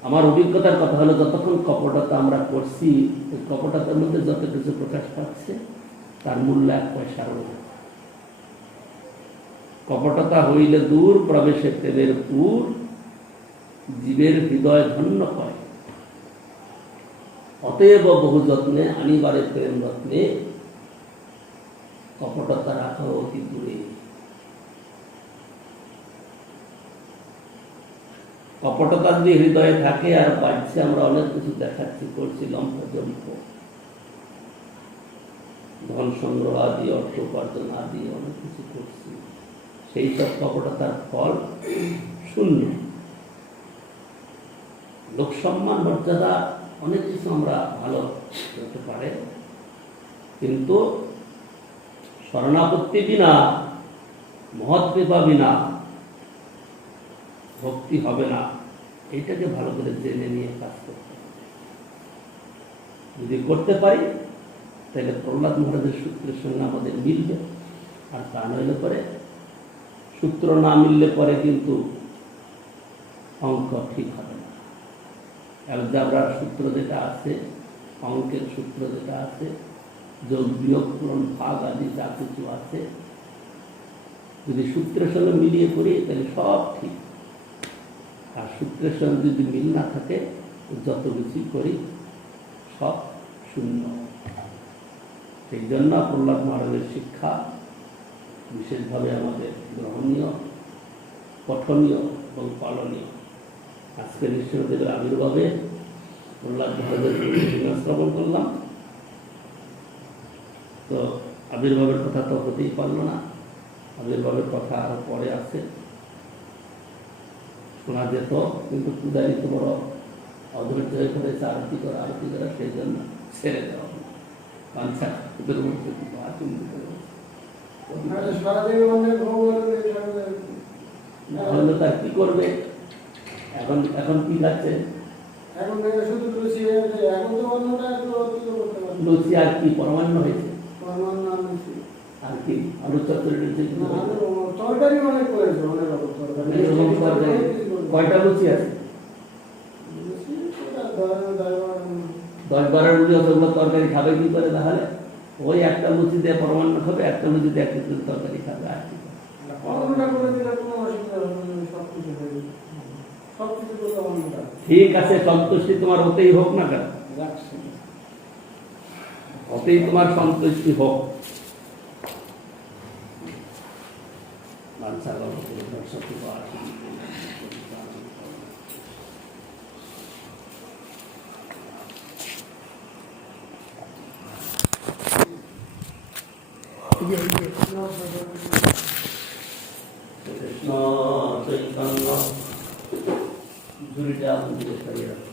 আমার অভিজ্ঞতার কথা হলো, যতক্ষণ কপটতা আমরা করছি, ওই কপটতার মধ্যে যত কিছু প্রকাশ পাচ্ছে তার মূল্য 1 পয়সার না। কপটতা হইলে দূর, প্রবেশে প্রেমের পুর, জীবের হৃদয় ধন্য হয়। অতএব বহু যত্নে আনিবারে প্রেম রত্নে, কপটতা রাখা অতি দূরে। কপটতা যদি হৃদয়ে থাকে আর বাড়ছে, আমরা অনেক কিছু দেখাচ্ছি, করছি লম্ফজম্ফ, ধন সংগ্রহ আদি, অর্থ উপার্জন আদি অনেক কিছু করছি, সেই সব কপটতার ফল শূন্য। লোক সম্মান, মর্যাদা, অনেক কিছু আমরা ভালো করতে পারে, কিন্তু শরণাপত্তি বিনা, মহৎ কৃপা বিনা ভক্তি হবে না। এইটাকে ভালো করে জেনে নিয়ে কাজ করতে হবে। যদি করতে পারি তাহলে প্রহ্লাদ মহারাজের সূত্রের সঙ্গে আমাদের মিলবে, আর তা নইলে পরে সূত্র না মিললে পরে কিন্তু অঙ্ক ঠিক হবে না। অ্যালজাবরার সূত্র যেটা আছে, অঙ্কের সূত্র যেটা আছে, যোগ বিয়োগ পূরণ ভাগ আদি যা কিছু আছে, যদি সূত্রের সঙ্গে মিলিয়ে করি তাহলে সব ঠিক। আর সূত্রের সঙ্গে যদি মিল না থাকে, যত কিছুই করি সব শূন্য। সেই জন্য প্রহ্লাদ মহারাজের শিক্ষা বিশেষভাবে আমাদের গ্রহণীয়, পঠনীয় এবং পালনীয়। আজকে ঈশ্বরদেবের আবির্ভাবে প্রহ্লাদ মহারাজের শ্রবণ করলাম, তো আবির্ভাবের কথা তো হতেই পারলো না। আবির্ভাবের কথা আরো পরে আছে, শোনা যেত, কিন্তু পূজারি তো বড় অধৈর্য হয়ে পড়েছে, আরতি করা, সেই জন্য ছেড়ে দেওয়া কাঞ্চা ওদের মধ্যে তাহলে তার কি করবে? এখন এখন কি লাগছে? লুচি আর কি পরমান্ন হয়েছে, আর কি আলু চচ্চড়ি, তরকারি অনেক করেছে, অনেক রকম তরকারি। কয়টা লুচি আছে? 10-12 লুচি আছে, ওগুলো তরকারি খাবে কি করে? তাহলে ওই একটা লুচি দিয়ে পরমান্ন খাবে, একটা লুচি দিয়ে একটা তরকারি খাবে, আর কি ঠিক আছে। সন্তুষ্টি তোমার হতেই হোক না কেন, হতেই তোমার সন্তুষ্টি হোক। কৃষ্ণ চৈতন্য ঝুড়িটা মন্দিরে সারিয়ে রাখো।